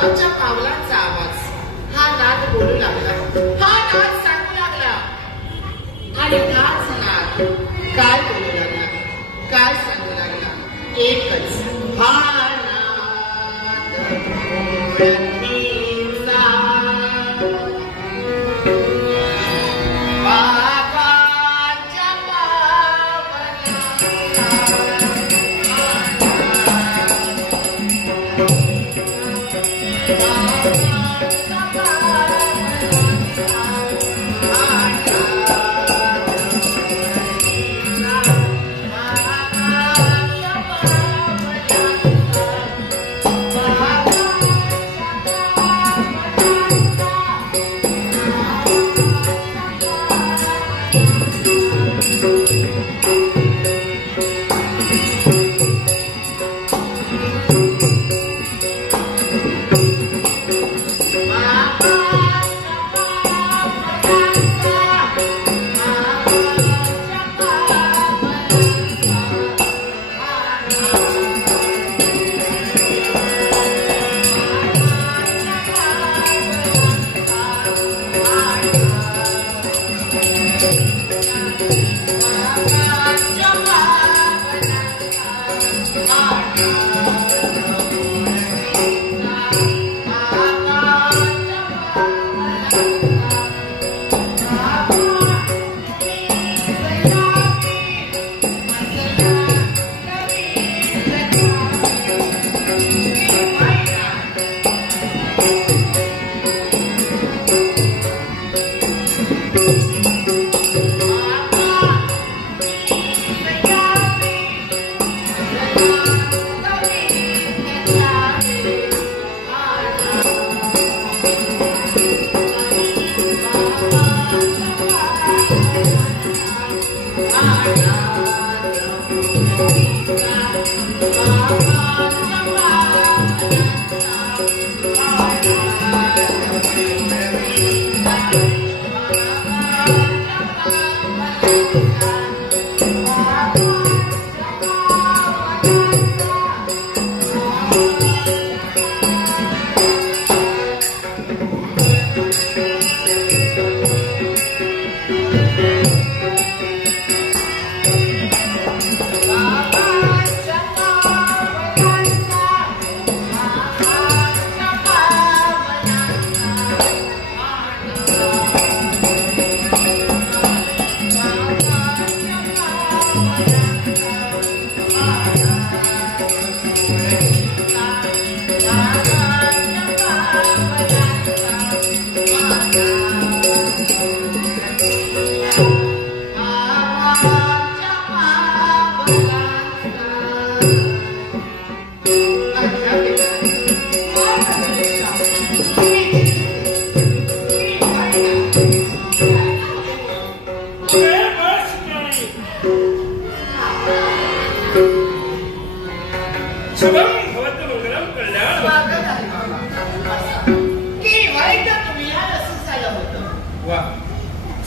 बाबांच्या पावलांचा आवाज हा नाद बोलू लागला, हा नाद सांगू लागला. आणि हाच नाद काय बोलू लागला, काय सांगू लागला? एकच हा नाद ओळखीचा. बाबांच्या पावलांचा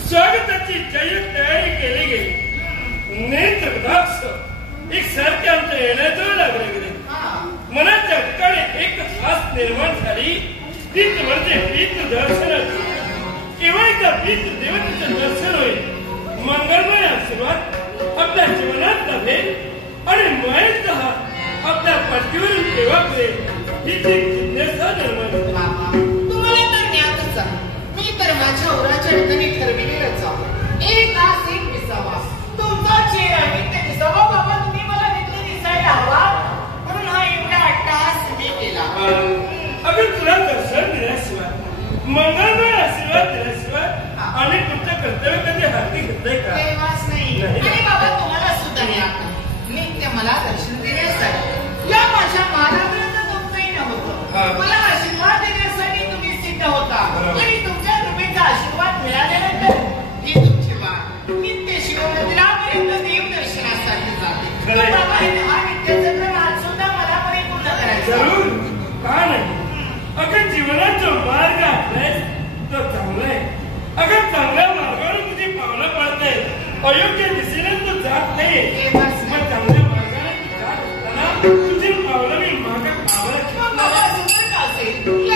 स्वागताची जय्यत तयारी केली गेली. नेत्रकटाक्ष एक सारखे आमच्या येण्याजवळ लागले गेले. मनाच्या ठिकाणी एक खास निर्माण झाली. तीच म्हणजे पितृ दर्शनाची. केवळ एकदा पितृ देवतेचं दर्शन होईल, मंगलमय आशीर्वाद आपल्या जीवनात लाभेल आणि मायेचा हात आपल्या पाठीवरून ठेवा करेल ही जिज्ञासा निर्माण होईल. तुम्हाला तर ज्ञातच आहे, मी तर माझ्या ओराच्या ठिकाणी ठरविलेलंच आहे. एक तास एक दिसावा, तुमचा चेहरा नित्य दिसावा. बाबा तुम्ही मला नित्य दिसायला हवा म्हणून हा एवढा तास मी केला. अगं तुला दर्शन दिल्याशिवाय, मंगलमय आशीर्वाद दिल्याशिवाय आणि तुमच्या कर्तव्य कधी हाती घेतलंय का? देवाच नाही. आणि बाबा तुम्हाला सुद्धा ज्ञात आहे, नित्य मला दर्शन देण्यासाठी या माझ्या मानापर्यंत तुमचंही नव्हतं. मला आशीर्वाद देण्यासाठी तुम्ही सिद्ध होता आणि तुमच्या कृपेचा आशीर्वाद मिळाल्यानंतर ही तुमची वाट नित्य शिवमंदिरापर्यंत देव दर्शनासाठी जाते. बाबा हा नित्यचंद्र आज सुद्धा मला परिपूर्ण करायचा. जरूर, का नाही? अगं जीवनाचा मार्ग आपलाय तो चांगला आहे. अगं चांगल्या मार्गावर तुझी पावलं पडते. अयोग्य दिशेने तू जात नाही. मग चांगल्या मार्गाने तू जात असताना तुझी पावलं मी मागे बाबा सुंदर का असेल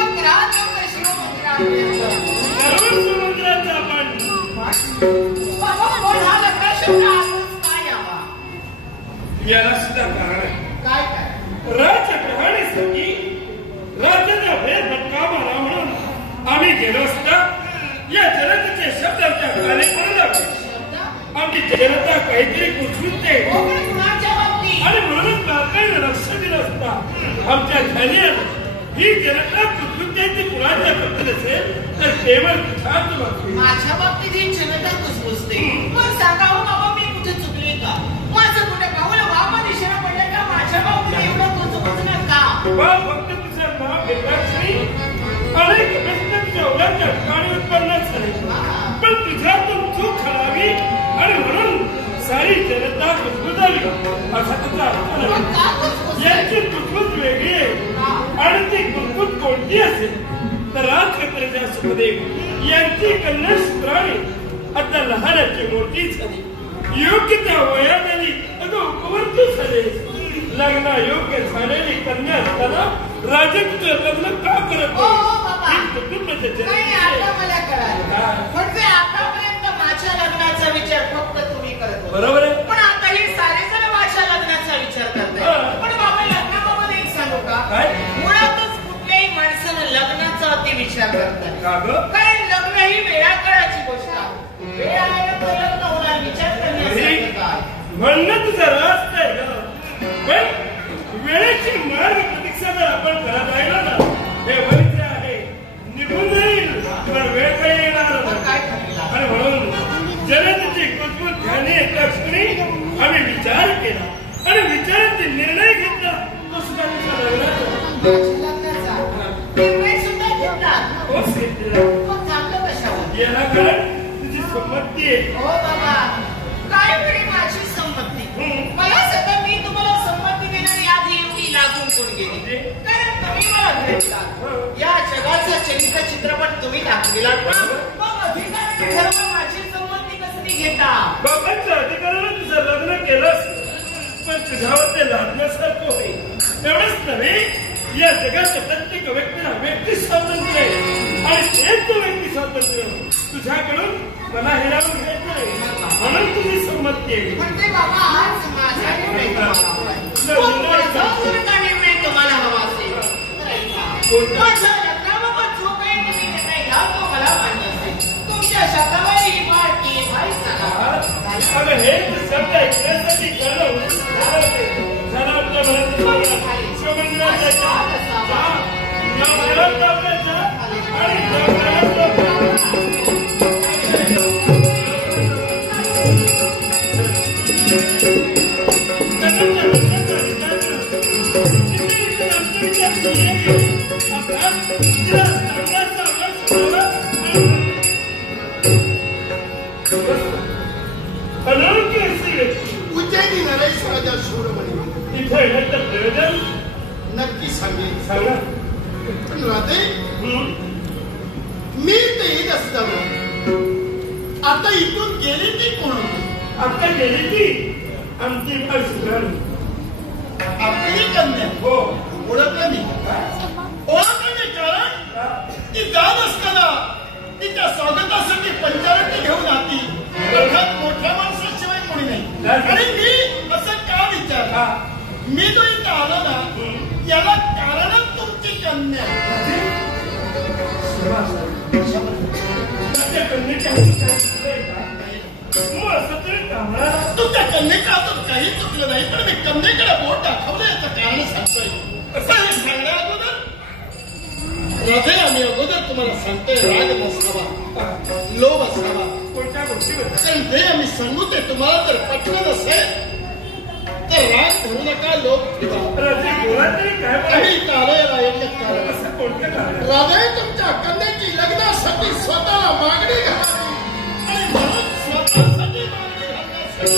समुद्राचा पण याला सुद्धा कारण आहे. राजकारणासाठी राज्याचा फेरफटका मारा म्हणून आम्ही गेलो असता या जनतेचे शब्द आमच्या खाली पडला. आमची जनता काहीतरी कुचकुचते आणि म्हणून काकाने लक्ष दिलं असता आमच्या खाली ही जनता कुचकुचते कुणाच्या बाबतीत असेल तर केवळ माझ्या बाबतीत ही जनता कुचकुचते. पण सांगावं बाबा मी कुठे चुकले का? माझं कुठे पाऊल बाबा दिशेला पडलं का? माझ्या बाबतीत एवढं कुचकुचणं का? फक्त तुझं नाव घेतलाच नाही अनेक प्रश्न तुझ्या ओळखच्या ठिकाणी उत्पन्न झाले. पण तुझ्यातून चूक घडावी आणि म्हणून सारी जनता कुचकुचावी असा तुझा अर्थ नाही. यांची कुचकुच वेगळी आहे आणि ती कुचकुच कोणती असेल तर राजक्षेत्राच्या सुखदेव यांची कन्या शुक्राणी आता लहानाची मोठी झाली. योग्य त्या वयात आली अगं उपवर्तू झाले. लग्ना योग्य झालेली कन्या असताना राजे तुझं लग्न का करत म्हणजे आतापर्यंत माझ्या लग्नाचा विचार फक्त तुम्ही करत होता. बरोबर आहे. पण आता हे सारे जण माझ्या लग्नाचा विचार करतात. पण बाबा लग्नाबाबत एक सांगू का? मुळातच कुठल्याही माणसानं लग्नाचा अति विचार करतात. कारण लग्न ही वेळाकाळाची गोष्ट आहे. वेळ आल्यानंतर लग्न होणार विचार करण्यासाठी काय म्हणणं तुझं रास्त आहे का? पण वेळेची मार्ग प्रतीक्षा जर आपण करत राहिलो ना हे वैद्य आहे निघून जाईल तर वेळ काही येणार आणि म्हणून जनतेची कुचकुच ध्यानी एका क्षणी आम्ही विचार केला आणि विचारांचे निर्णय घेतला तो सुद्धा तुझ्या लग्नाचा निर्णय सुद्धा घेतला. चांगलं कशावर याला कारण तुझी संमती आहे. हो बाबा काय वेळी माझी संमती मला सगळं मी तुम्हाला संमती देणारी आधी एवढी लागून कोण गेली कारण तुम्ही मला भेटला. या जगाचा चरित्र चित्रपट तुम्ही दाखविला मग अधिकाराने ठरवा माझी संमती कसली घेता. बाबांच्या अधिकारानं तुझं लग्न केलंस पण तुझ्यावर ते लादण्यासारखं होईल. एवढंच नव्हे या जगाच्या प्रत्येक व्यक्तीला व्यक्ती स्वातंत्र्य आहे आणि तेच तो व्यक्ती स्वातंत्र्य तुझ्याकडून मला हिरावून घ्यायचं नाही म्हणून तुझी संमती आहे. म्हणजे बाबा आज माझा निर्णय तुम्हाला हवा असेल माझ्या लग्नाबाबत जो काही तुम्ही निर्णय घ्या तो मला मान्य असेल. तुमच्या शब्दावर ही मार्गी भाई सांगा. हे शब्द ऐकण्यासाठी झालं आपल्या उज्जैनी नरेश्वराच्या शूरमणी इथे येण्याचं प्रयोजन नक्की सांगेल. सांगा. पण राधे मी ते येत असताना आता इथून गेली ती कोण होती? आता गेली ती आमची शुक्राणी आपली कन्या. हो ओळखलं नाही कारण ती जात असताना तिच्या स्वागतासाठी पंचारती घेऊन आली. अर्थात मोठ्या माणसाशिवाय कोणी नाही. आणि मी असं का विचारला मी जो इथं आलो ना याला कारणच तुमची कन्या. तुमच्या कन्येकातून काही चुकलं नाही पण मी कन्येकडे बोट दाखवलं याचं कारण सांगतोय. असं हे सांगण्या अगोदर हृदय आणि अगोदर तुम्हाला सांगतोय राग नसावा लोभ असावा. कोणत्या गोष्टीबद्दल? कारण ते आम्ही सांगू ते तुम्हाला जर पटलं नसेल तर राग धरू नका लोभ ठेवा. आम्ही इथं आलो याला योग्य कारण हृदय तुमच्या कन्याची लग्नासाठी स्वतःला मागणी घालावी आणि म्हणून स्वतःसाठी मागणी घालण्यासाठी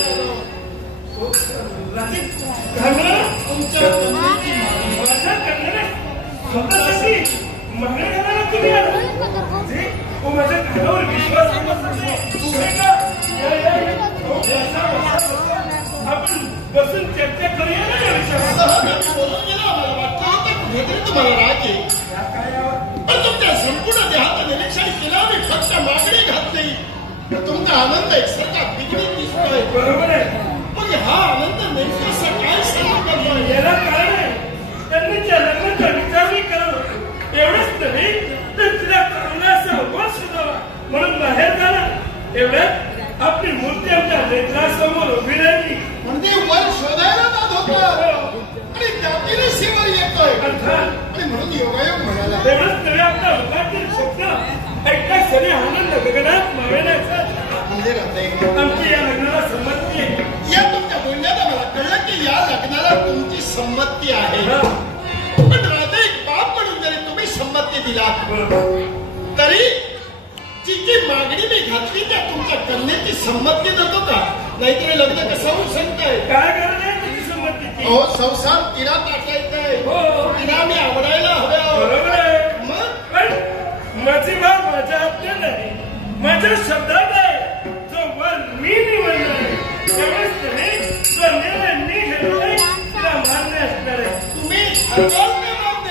तुमच्या कन्याची माझ्या कन्याला स्वतःसाठी मागणी घालायला तुम्ही आला. माझ्या कानावर विश्वास आपण बसून चर्चा करूया ना या विषयावर. बोलून गेला मला वाटतं कुठेतरी तुम्हाला राग येईल पण तुमच्या संपूर्ण देहात तुमचा आनंद एकसारखा बिघडत दिसतोय. बरोबर आहे. पण हा आनंद नेमका सकाळ सकाळ करतोय. याला कारण आहे त्यांनीच्या लग्नाचा विचार मी करत होतो. एवढंच नाही तर तिला चांगलासा उपवास शोधावा म्हणून बाहेर झाला. एवढ्यात आपली मूर्ती आमच्या नेत्रासमोर उभी राहिली. म्हणजे वर शोधायला जात होतो आणि त्यातील शिवर येतोय आणि म्हणून योगायोग म्हणाला. एवढंच नव्हे आपल्या मुखातील शब्द ऐकण्यास सगळे आनंद गगनात मावेनाचा आमची या लग्नाला संमती आहे. या तुमच्या बोलण्यात मला कळलं की या लग्नाला तुमची संमती आहे. पण राधा एक बाप म्हणून जरी तुम्ही संमती दिला तरी जी मागणी मी घातली त्या तुमच्या कन्येची संमती देतो का? नाहीतरी लग्न कसं होऊ शकतंय? काय गरज आहे तुझी संमतीची? अहो संसार तिला टाकायचंय. तिला मी आवडायला हवं. बरोबर आहे. मग पण माझी बाब माझ्या हातात नाही, माझ्या शब्दात आहे. जो वर मी निवडलाय तेवढंच नाही, जो निर्णय मी घेतलाय तिला मान्य असणार आहे. तुम्ही ठरवाल ते मान्य.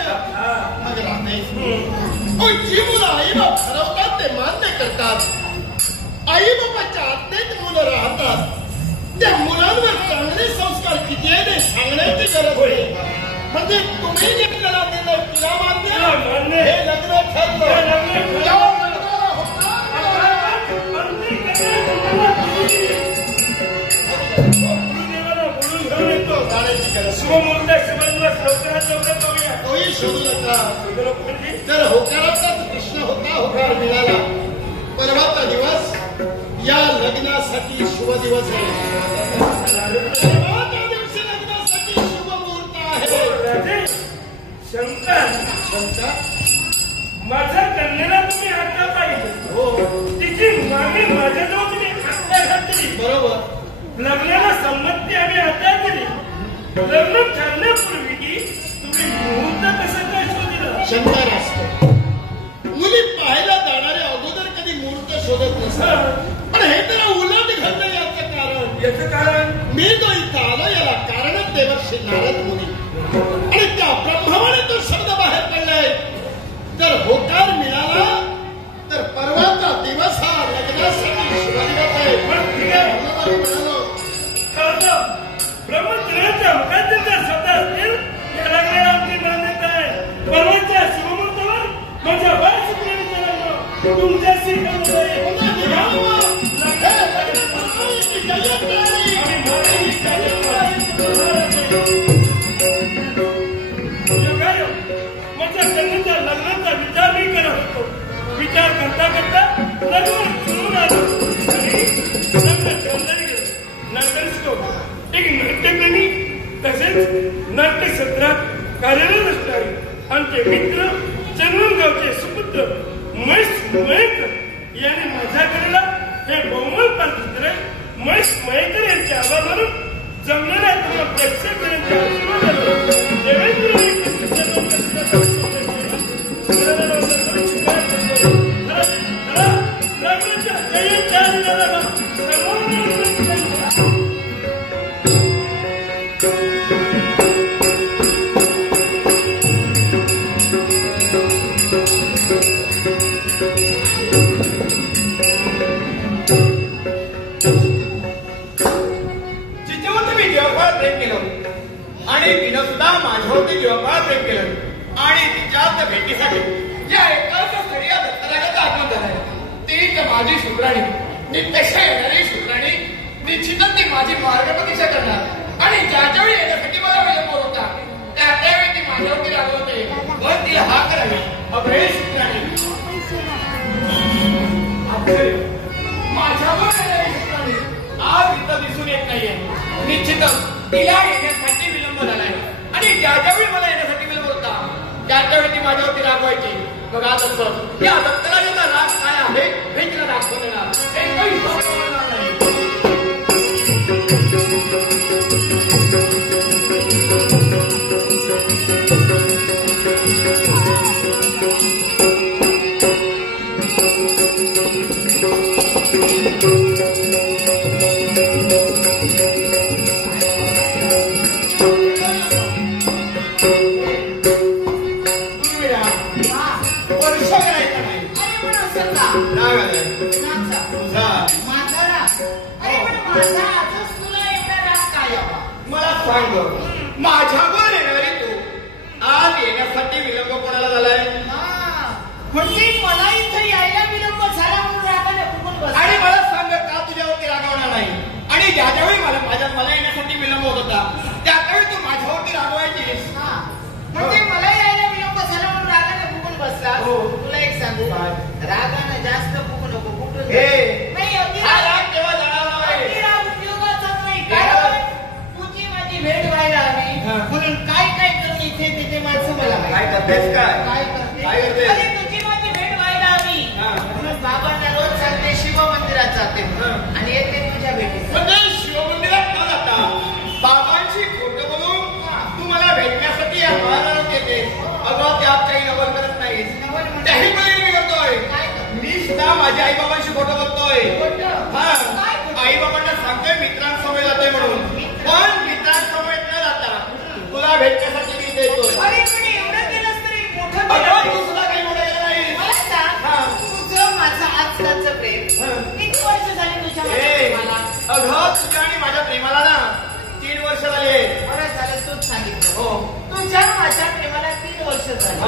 मग राहते जी मुलं आई बाप ठरवतात ते मान्य करतात. आई बापाच्या आज्ञेत मुलं राहतात. त्या मुलांवर चांगले संस्कार किती आहे ते सांगण्याची गरज आहे. म्हणजे तुम्ही घेतलेला निर्णय तुला मान्य. हे लग्न ठरलं. तोही शोधू नका. तर होकाराचाच प्रश्न होता. होकार मिळाला. परवाचा दिवस या लग्नासाठी शुभ दिवस आहे. परवाच्या दिवशी लग्नासाठी शुभ मुहूर्त आहे. शंका माझ्या कन्येला तुम्ही आज्ञा पाहिजे. हो तिची मागणी माझ्याजवळ तुम्ही आज्ञा घातली. बरोबर. लग्नाला संमती आम्ही आज्ञा दिली. लग्न ठरण्यापूर्वी तुम्ही मुहूर्त कसं काय शोधलं? शंकर असतो. मुली पाहायला जाणारे अगोदर कधी मुहूर्त शोधत नसतात. पण हे त्याला उलट घडलं. याचं कारण मी जो इथं आलो याला कारणच देवर्षी नारद मुनी आणि त्या ब्रह्माने तो शब्द बाहेर पडलाय. जर होकार मिळाला तर परवाचा दिवस हा लग्नासाठी शुभ दिवस आहे. पण ठीक आहे म्हणालो ब्रह्मचर्याच्या मुखातील जर शब्द असतील या लग्नाला आमची मान्यता आहे. परवाच्या शुभमुहूर्तावर माझ्या बाळसुप्रियाचं लग्न तुमच्याशी माझ्या कन्येच्या लग्नाचा विचार मी करत होतो. विचार करता करता लग्न सुरून आलो आणि लग्न ठरलं गेलं. नाटक एक नाट्यप्रेमी तसेच नाट्यक्षेत्रात कार्यरत असणारे आमचे मित्र चंदनगावचे सुपुत्र महेश मयेकर यांनी माझ्याकडेला हे बहुमोल पात्र महेश मयेकर यांचे आभार मानून जमलेल्या तुम्हाला प्रेक्षकांच्या आशीर्वादाने देवेंद्र आणि तिनं सुद्धा माझ्यावरती व्यवहार प्रेम केलं आणि तिच्या भेटीसाठी या एकाच स्थळी दत्तराजाचा आगमन झालाय. तीच माझी शुक्राणी, नित्यक्षा येणारी शुक्राणी निश्चितच ती माझी मार्गप्रतीक्षा करणार आणि ज्याच्यावेळी येण्यासाठी मला विलंब होता त्यावेळी ती माझ्यावरती रागवते. पण तिला हा करावी अभय शुक्राणी माझ्यावर येणारी शुक्राणी आज इथं दिसून येत नाहीये. निश्चितच तिला येण्यासाठी विलंब झालाय आणि ज्यावेळी मला येण्यासाठी विलंब होता त्यावेळी ती माझ्यावरती रागवायची. बघा तसं या दत्तराजाचा राग काय आहे हे तिला दाखवून देणार. एकही होणार नाही. वर्ष करायचं नाही. अरे पण माझा आजच तुला एवढा राग काय यावा? मला सांग, माझ्यावर येणारी तू आज येण्यासाठी विलंब कोणाला झालाय? म्हणजे मला इथं यायला विलंब झाला म्हणून रागाने फुगून बस. आणि मला सांग, का तुझ्यावरती रागवणार नाही? आणि ज्यावेळी मला येण्यासाठी विलंब होत होता त्यावेळी तू माझ्यावरती रागवायचीस. म्हणजे मला यायला विलंब झाला म्हणून रागाने फुगून बसला. तुला एक सांगू, रागाने जास्त फुगू नको. कुठून हा राग तेव्हा जाणार नाही. राग उपयोगाचाच नाही. कारण तुझी माझी भेट व्हायला हवी म्हणून काय काय करून इथे तिथे माणसं मला काय करतेस? काय करते? अरे तुझी माझी भेट व्हायला हवी म्हणून बाबांना रोज सांगते शिव मंदिरात जाते आणि येते तुझ्या भेटीत. म्हणजे शिवमंदिरात न जाता बाबांची खोटं बोलून तू मला भेटण्यासाठी या महाराजात येते. अगं त्यात काही नवल करत नाहीस. त्याही पण मी करतोय. मी सुद्धा माझ्या आई बाबांशी खोटं बोलतोय. आई बाबांना सांगतोय मित्रांसमोर जातोय म्हणून, पण मित्रांसमोर न जाता तुला भेटण्यासाठी मी देतोय. अरे पण एवढं केलंस तरी मोठं अगं तू सुद्धा काही मोठं केलं नाही. मला सांग, तुझं माझं आजकालचं प्रेम किती वर्ष झाली तुझ्या मला? अगं तुझ्या आणि माझ्या प्रेमाला ना 3 वर्ष झाली. बरं झालं तूच सांगितलं. हो, तुझ्या माझ्या प्रेमाला 3 वर्ष झाली.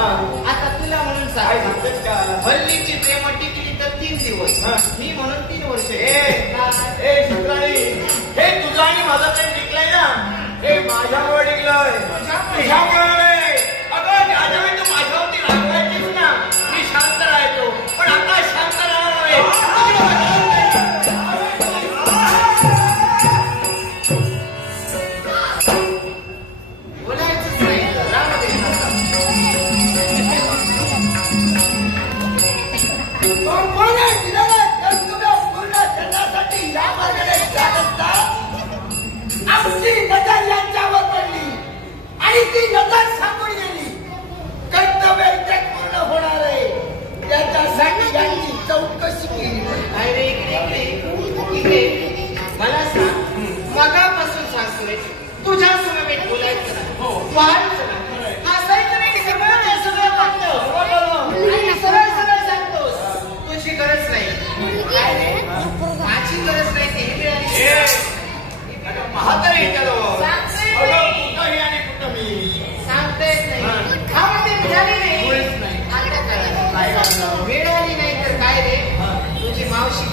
आता तुला म्हणून सांगतेस का, हल्लीची प्रेम टिकली तर 3 दिवस, मी म्हणून 3 वर्ष. हे शुक्राणी, हे तुझं आणि माझं प्रेम टिकलंय ना, हे माझ्यामुळे टिकलंय. तुझ्यामुळे. अगं ज्यावेळी तू माझ्यावरती रागवायचीस ना, मी शांत राहायचो, पण आता शांत राहणार नाही. बोलायचंच नाही, राग देणार. आमची नजर यांच्यावर पडली आणि ती नजर सांगून गेली. कर्तव्य इथे पूर्ण होणार आहे, त्याच्यासाठी यांची चौकशी केली. अरे इकडे मला सांग, मगापासून सांगतोय तुझ्या समवेत बोलायचं नाही, व्हायचं नाही, हसायचं नाही, सगळं वाटतं आणि सरळ सांगतोस. तुझी गरज नाही. काय रे, माझी गरज नाही ती मिळाली. म्हातारी सांगतेच नाही. हा म्हणजे मिळाली नाही. आता कळलं. मिळाली नाही तर काय रे, तुझी मावशी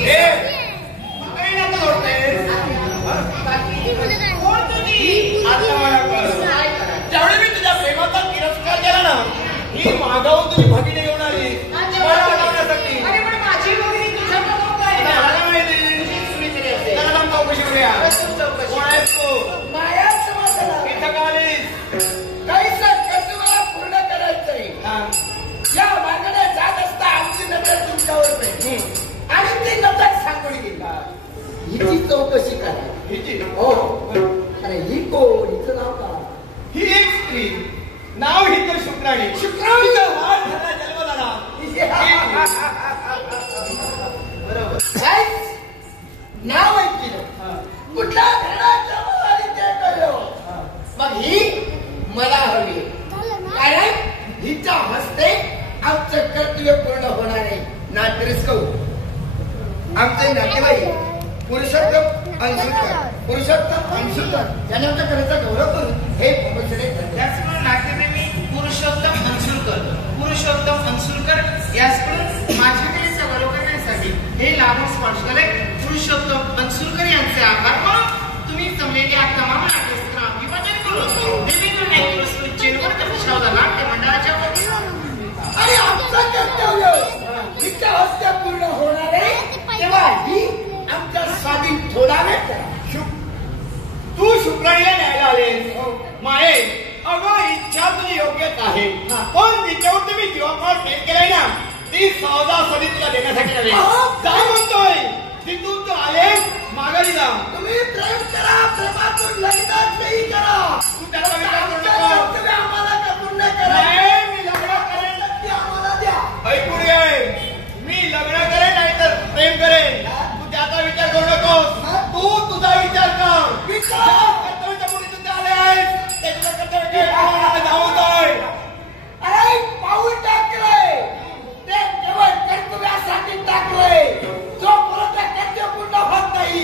कोण तुझी? काय करायचं? ज्यावेळी मी तुझ्या प्रेमाचा तिरस्कार केला ना, ही मागावून तुझी भगिनी घेऊन आली मला बनवण्यासाठी. अरे पण माझी भगिनी तुझ्याकडे नको आहे ना. मला माहिती तुझीच सुनीती असेल. त्याला जाऊन चौकशी करूया. चौकशी. कोण आहेस तू? माया समाजाला इथं का आलीस? काहीसं कर्तव्याला पूर्ण करायचंय. या मार्गाने जात असता आमची नजर तुमच्यावर पडली आणि ती नजर सांगून गेली. हिची चौकशी करा. हिची? हो. अरे ही कोण? हिचं नाव का? ही एक स्त्री, नाव हिचं शुक्राणी. शुक्राणी. वाढ झाला, जन्म झाला. बरोबर. काहीच नाव ऐकलं, कुठल्या घरात जन्म झाली ते कळलं. मग ही मला हवी, कारण हिच्या हस्ते आमचं कर्तव्य पूर्ण होणार आहे. ना तिरस्करू. आमचे नातेवाईक पुरुषोत्तम अंशुलकर यांना आमच्या घराचा गौरव करून हे प्रमोशने त्याचकडून नाट्यप्रेमी पुरुषोत्तम अंसुरकर याचकडून माझ्या वेळेचा गौरव करण्यासाठी हे लाभांश स्पॉन्सर पुरुषोत्तम अंसुरकर यांचे आभार मानून तुम्ही जमलेल्या तमाम नाट्यस्त्रांना अभिवादन करून वेगवेगळ्या चेनवर दर्शवला नाट्य मंडळाच्या वतीनं आणि आमचं कर्तव्य हिच्या हस्ते पूर्ण होणार आहे, तेव्हा ही आमच्या स्वाधीन थोडा वेळ. तू शुक्राणीला न्यायला आलेस. माये, अगं इच्छा तुझी योग्यच आहे, पण तिच्यावर तुम्ही जीवापाड प्रेम केलाय ना, ती सहजासहजी तुला देण्यासाठी नव्हे. काय म्हणतोय? तिथून तू आलेस, माघारी जा. तुम्ही प्रेम करा, प्रेमातून लग्नात नाही करा. तू त्याचा विचार करू नको. तुम्ही आम्हाला का पूर्ण करा. मी लग्न करेन. नक्की आम्हाला द्या. ऐकून घे, मी लग्न करेन नाही तर प्रेम करेन. तू त्याचा विचार करू नकोस. तू तुझा विचार कर. कर्तव्याच्या मुली तुझे आले आहेस, त्याच्या कर्तव्य धावतोय. अरे पाऊल टाकलंय ते केवळ कर्तव्यासाठी टाकलंय. जो परत कर्तव्य पूर्ण होत नाही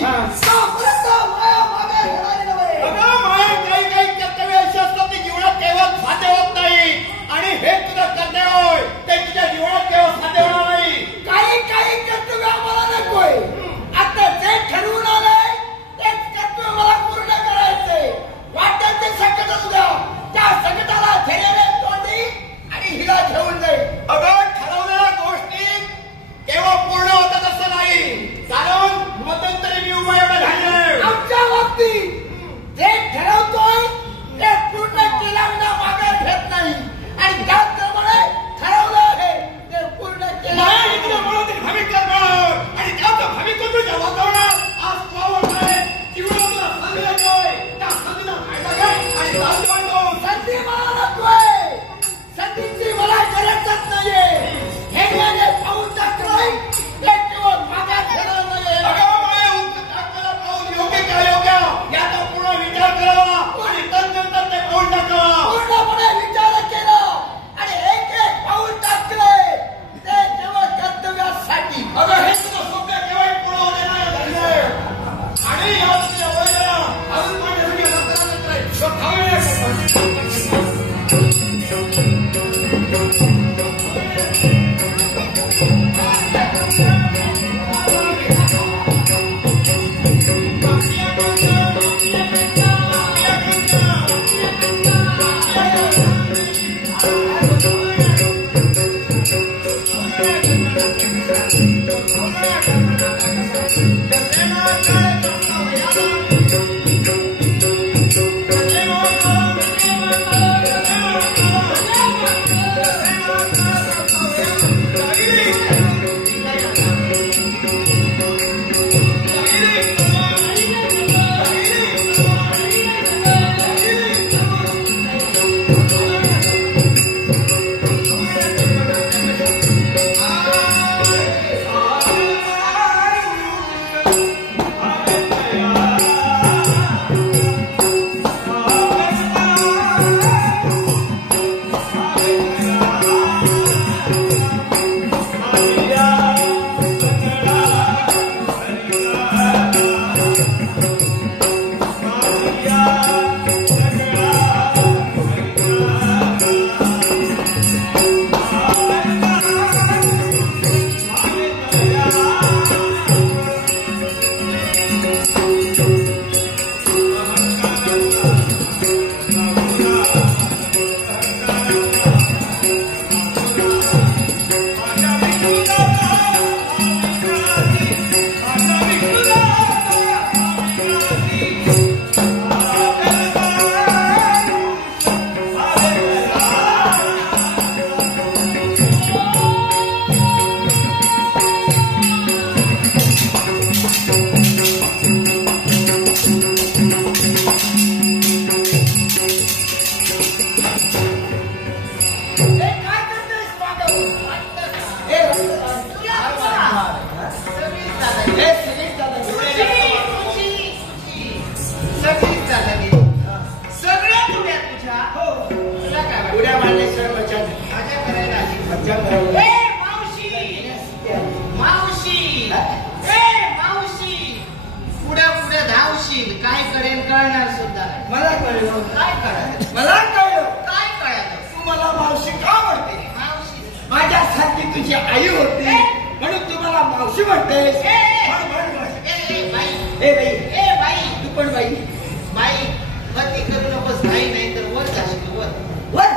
काय करेन कळणार सुद्धा मला कळलं. काय कळलं मला कळलं. काय कळलं तू मला मावशी का म्हणते? मावशी माझ्यासारखी तुझी आई होती म्हणून तू मला मावशी म्हणतेस. बाई ए बाई, ए बाई तू पण बाई. बाई मती करू नकोस काही नाही तर वर जाशील वर वर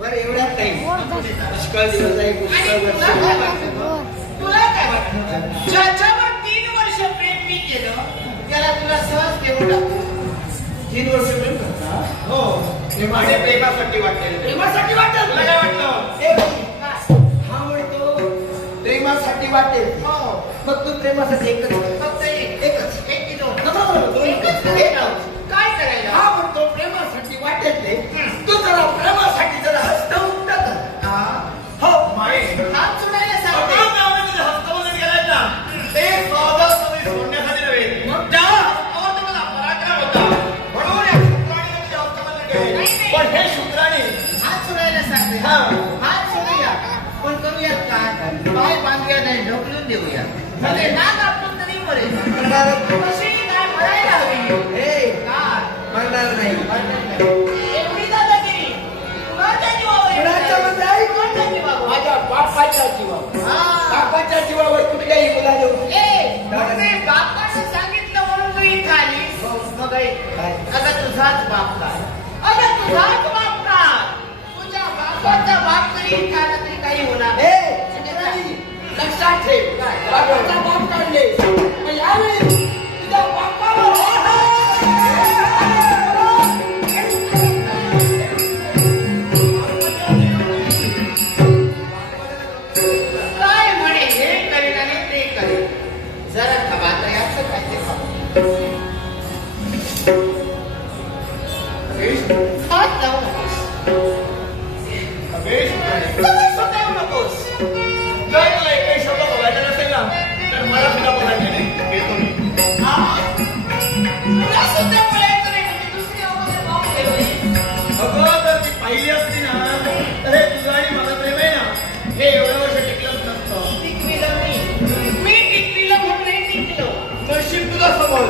वर एवढ्यात नाही. पुष्कळ दिवस आहे, पुष्कळ वर्ष. तुला काय वाटतं ज्याच्यावर 3 वर्ष प्रेम मी केलं त्याला तुला सहज देऊन टाकू. 3 वर्ष प्रेम करता? हो माझ्या प्रेमासाठी वाटेल. प्रेमासाठी वाटेल. तुला काय वाटतं ए बाई, हा म्हणतो प्रेमासाठी वाटेल. हो मग तू प्रेमासाठी एकच फक्त एकच एक किलो एकच काय करायला हा म्हणतो प्रेमासाठी वाटेल ते. तू जरा प्रेमासाठी जरा हसत उठत हो माय हात सोडायला सांगते ते साधा सवयी सोडण्यासाठी नव्हे. मग त्या हस्तावर मला पराक्रम होता म्हणून या शुक्राने त्या हस्तामध्ये गेले. पण हे शुक्राने हात सोडायला सांगते हा. हात सोडूया पण करूयात काय पाय बांधूया नाही ढकलून देऊया म्हणजे नाक आपलं तरी मरेल कशी काय मरायला हवी हे काय म्हणणार नाही. एवढी दादागिरी कुणाच्या जीवावर कुणाच्या म्हणजे आई? कोणत्या जीवावर माझ्या बापाच्या जीवावर. बापाच्या जीवावर कुठल्याही मुलाने मग बापानं सांगितलं म्हणून तू इथं आलीस मग अगं तुझाच बाप काय अगं तुझाच बाप काय तुझ्या बापाचा बाप तरी इथं आला तरी काही होणार लक्षात ठेव. बापाचा बाप काढले मग यावेळी तुझ्या बापाला काय म्हणे हे करेल आणि ते करेल जरा खबाता याचं काय ते हात लावू नकोस स्वतः येऊ नकोस जर तुला एकही शब्द बोलायचा नसेल ना तर मला सुद्धा बोलायचं नाही. घेतो मी. तुला सुद्धा बोलायचं नाही म्हणजे दुसरी अवघड पाहून ठेवली अगं जर ती पाहिली असती ना तर हे तुझं आणि माझं प्रेम आहे ना हे एवढं वर्ष टिकलंच नसतं. टिकविलं मी टिकविलं म्हणून नाही टिकलं नशीब तुला समज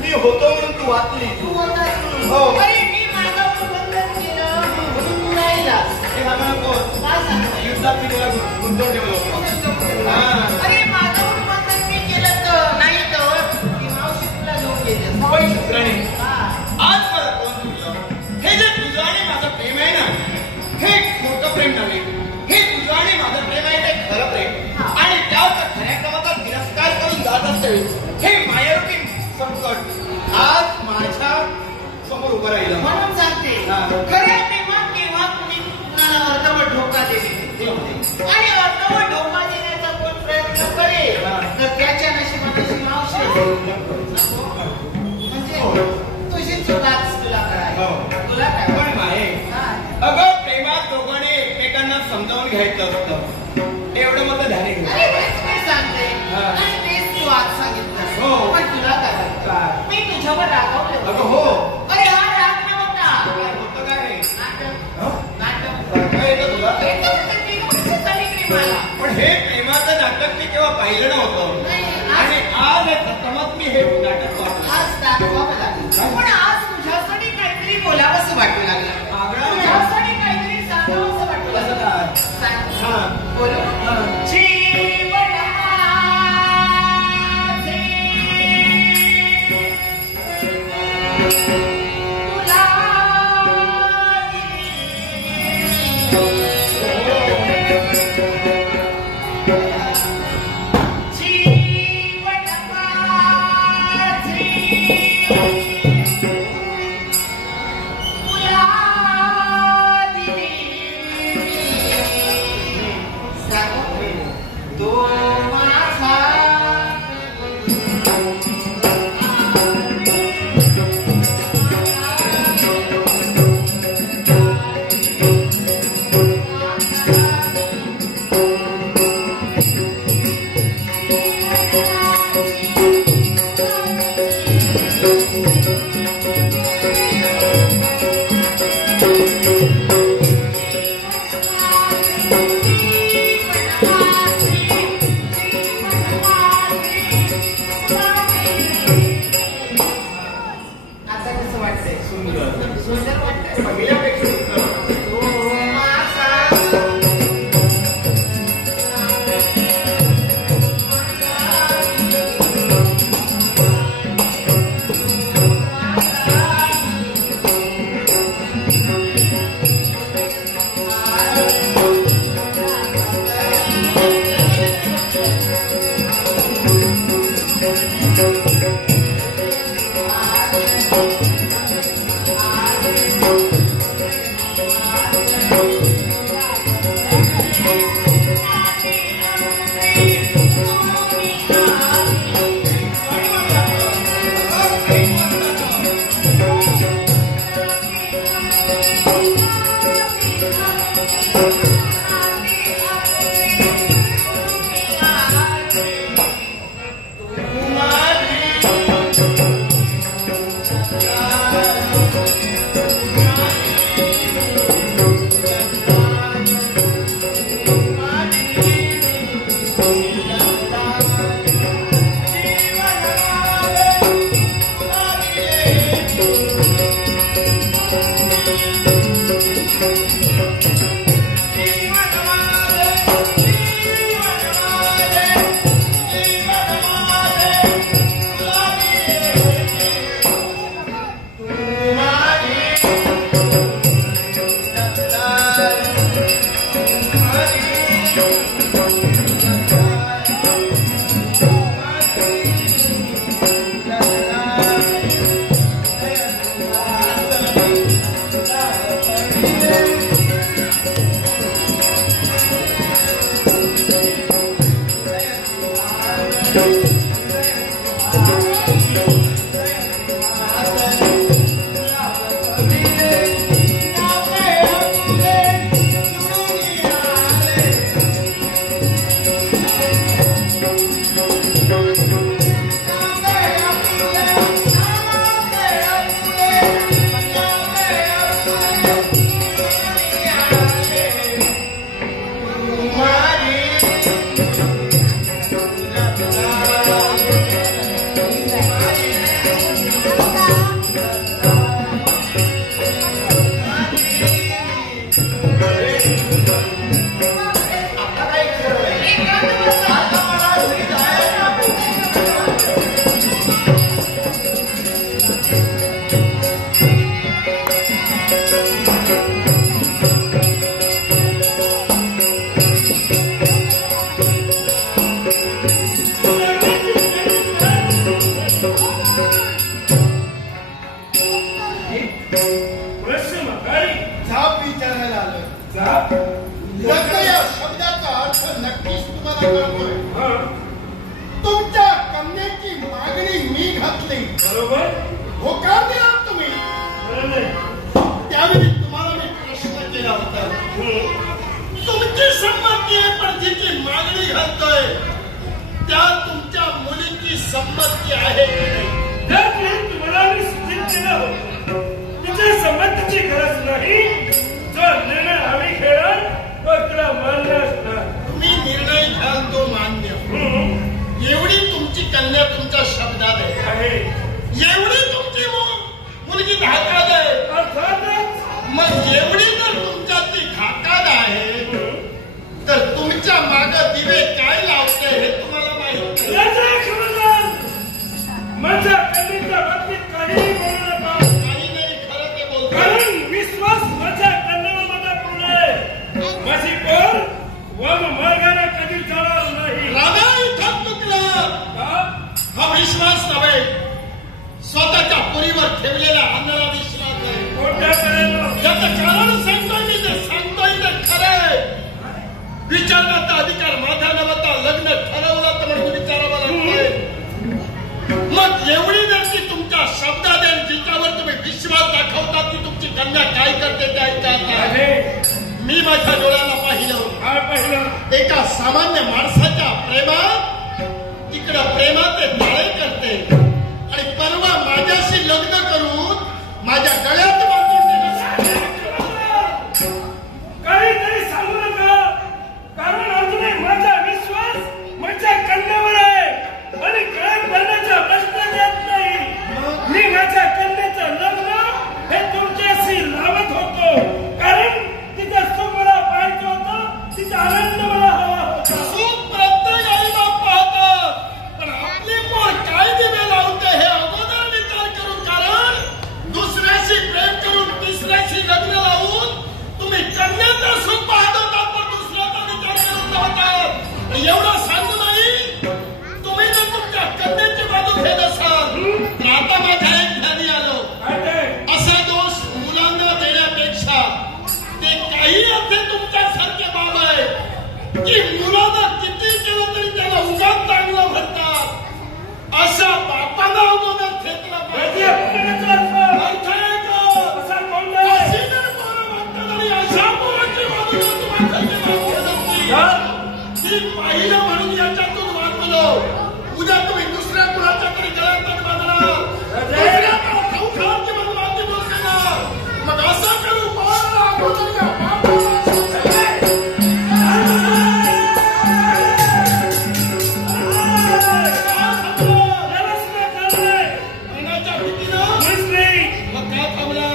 मी होतो म्हणून तू वाचली. तू होतास हो. अरे मी माझं बंधन केलं म्हणून तू राहिलास हे सांगा नको काय सांगतो युद्धात मी तुला गुंतवून ठेवलं होतं. अरे माझं बंधन मी केलं तर नाही तर ती मावशी तुला घेऊन गेली पण शुक्राने आज मला कोण तुझं हे जे तुझं आणि माझं प्रेम आहे ना उभं राहिलं. म्हणून सांगते खऱ्या प्रेमात केव्हा कुणी अर्धवट धोका देते आणि अर्धवट धोका देण्याचा कोण प्रयत्न करेल तर त्याच्या नशिबाची मावशी म्हणजे तुझी चुकाच तुला करायची. तुला काय पण माये अगं प्रेमात दोघांनी एकमेकांना समजावून घ्यायचं असतं एवढं मग ध्यान सांगते आणि तेच तू आज सांगितलं. पण तुला काय मी तुझ्यावर रागवले. अगं हो. अरे हा राग नव्हता. होतं काय नाटक काय येतं तुला. पण हे प्रेमाचं नाटक मी केव्हा पाहिलं नव्हतं आणि आज प्रथमच मी हे नाटक पाहतो. आज दाखवावं लागलं. पण आज तुझ्यासाठी काहीतरी बोलावंसं वाटू लागलं. तुझ्यासाठी काहीतरी सांगावंसं वाटू लागलं. सांग बोलू. मीच तुम्हाला करतोय. तुमच्या कन्याची मागणी मी घातली. बरोबर. होकार दिला तुम्ही. त्यावेळी तुम्हाला मी प्रश्न केला होता. तुमची संमती आहे पण जिची मागणी घालतोय त्या तुमच्या मुलीची संमती आहे की नाही? त्यामुळे तुम्हाला मी सूचित केलं होतं तिच्या संमतीची गरज नाही. जो निर्णय आम्ही खेळाल तो तुला मान्य असणार. तुम्ही निर्णय घ्याल तो मान्य. एवढी तुमची कन्या तुमच्या शब्दात आहे. एवढी तुमची मुलगी धाकाद आहे. अर्थातच. मग एवढी जर तुमच्या ती धाकाद आहे तर तुमच्या मागं दिवे काय लावते हे तुम्हाला माहित नाही. माझ्या कन्येच्या बाबतीत काहीही बोलू नका. काही नाही, खरं ते बोलतो. कारण विश्वास माझ्या कन्येवर माझा पूर्ण आहे. माझी पोर वाम मार्गाने कधी जाणार नाही. राधा इथं चुकला. हा विश्वास नव्हे, स्वतःच्या पुरीवर ठेवलेला अन्नाला विश्वास आहे. कोणत्या करेल याचं कारण सांगतोय मी, ते सांगतोय ते खरंय. विचारण्याचा अधिकार माझा नव्हता. लग्न ठरवलं तर म्हणून विचारावं लागतंय. मग एवढी जर ती तुमच्या शब्दात आहे जिच्यावर तुम्ही विश्वास दाखवता की तुमची कन्या काय करते ते ऐकायचं. मी माझ्या डोळ्याला पाहिलं एका सामान्य माणसाच्या प्रेमात तिकडं प्रेमाचे ताळे करते आणि परवा माझ्याशी लग्न करून माझ्या गळ्यात बांधून काहीतरी सांगू नका. कारण अजूनही माझा विश्वास माझ्या कन्यावर आहे आणि गळ्यात भरण्याचा प्रश्न येत नाही. मी माझ्या कन्याचं लग्न हे तुमच्याशी लावत होतो कारण तिचं सुख मला पाहायचं होतं. तिचा आनंद मला हवा होता. सुख प्रत्येक आई बाप पाहतात पण आपली पोर काय दिवे लावते हे अगोदर विचार करून. कारण दुसऱ्याशी प्रेम करून तिसऱ्याशी लग्न लावून तुम्ही कन्याचं सुख पाहत होता पण दुसऱ्याचा विचार करून होता. एवढं सांगू नाही. तुम्ही जर तुमच्या कन्याची बाजू घेत असाल तर आता माझ्या एक ध्यानी आलो. असा दोष मुलांना देण्यापेक्षा ते काही असे तुमच्यासारखे बाब आहे की मुलांना किती केलं तरी त्याला उगाच चांगलं म्हणतात. अशा बापाला अगोदर फेकलं पाहिजे. अशी जर पोरं वाटतात आणि अशा पोरांची बाजू ती पाहिलं म्हणून याच्यातून वाचलो. उद्या तुम्ही दुसऱ्या कुणाच्याकडे गळ्यात बांधणार, दुसऱ्या संसाराची बदनामी बोलणार. मग असं करू पोराला अगोदर या मरणाच्या भीतीनं मग काय थांबला.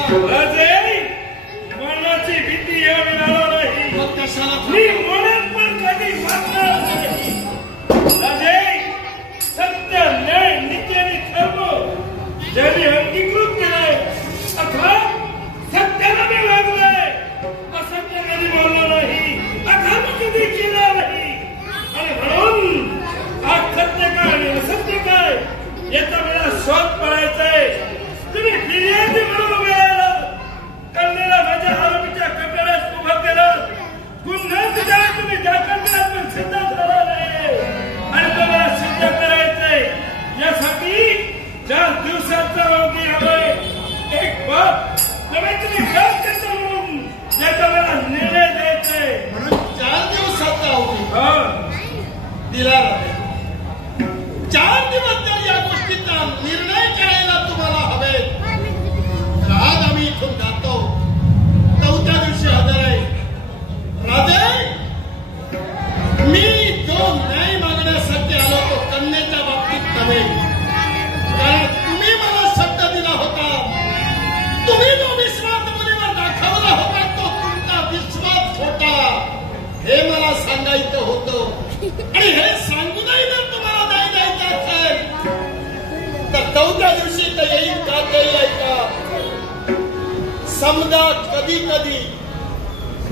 मरणाची भीती एवढी आलो नाही. मग कशाला मी म्हणून पण कधी वाचणार नाही. सत्य न्याय नित्य आणि धर्म ज्यांनी अंगीकृत केलाय अथवा सत्याला मी वागलोय. असत्य कधी बोललो नाही, अधर्म कधी केला नाही. आणि म्हणून आज सत्य काय आणि असत्य काय याचा मला शोध पडायचाय. तुम्ही फिर्यादी म्हणून उभे राहिला. कन्येला माझ्या आरोपीच्या कपड्यात उभं केलं. गुन्हा तिच्यावर तुम्ही दाखल केला पण सिद्ध झाला नाही आणि तो मला सिद्ध करायचंय. यासाठी 4 दिवसाचा अवधी हवंय. एक बाब नव्हे तुम्ही काय करता म्हणून त्याचा मला निर्णय द्यायचाय. म्हणून 4 दिवसाचा अवधी दिला. 4 दिवस जर या गोष्टीचा निर्णय करायला तुम्हाला हवे तर आज आम्ही इथून जातो. 4थ्या दिवशी हजर आहे. राधे, मी जो न्याय मागण्यासाठी आलो तो कन्येच्या बाबतीत नव्हे. कारण तुम्ही मला शब्द दिला होता. तुम्ही जो विश्वास मुलीवर दाखवला होता तो तुमचा विश्वास होता हे मला सांगायचं होतं. आणि हे सांगूनही जर तुम्हाला नाही द्यायचं असेल तर 4थ्या दिवशी तर येईल का ते येईल का. समजा कधी कधी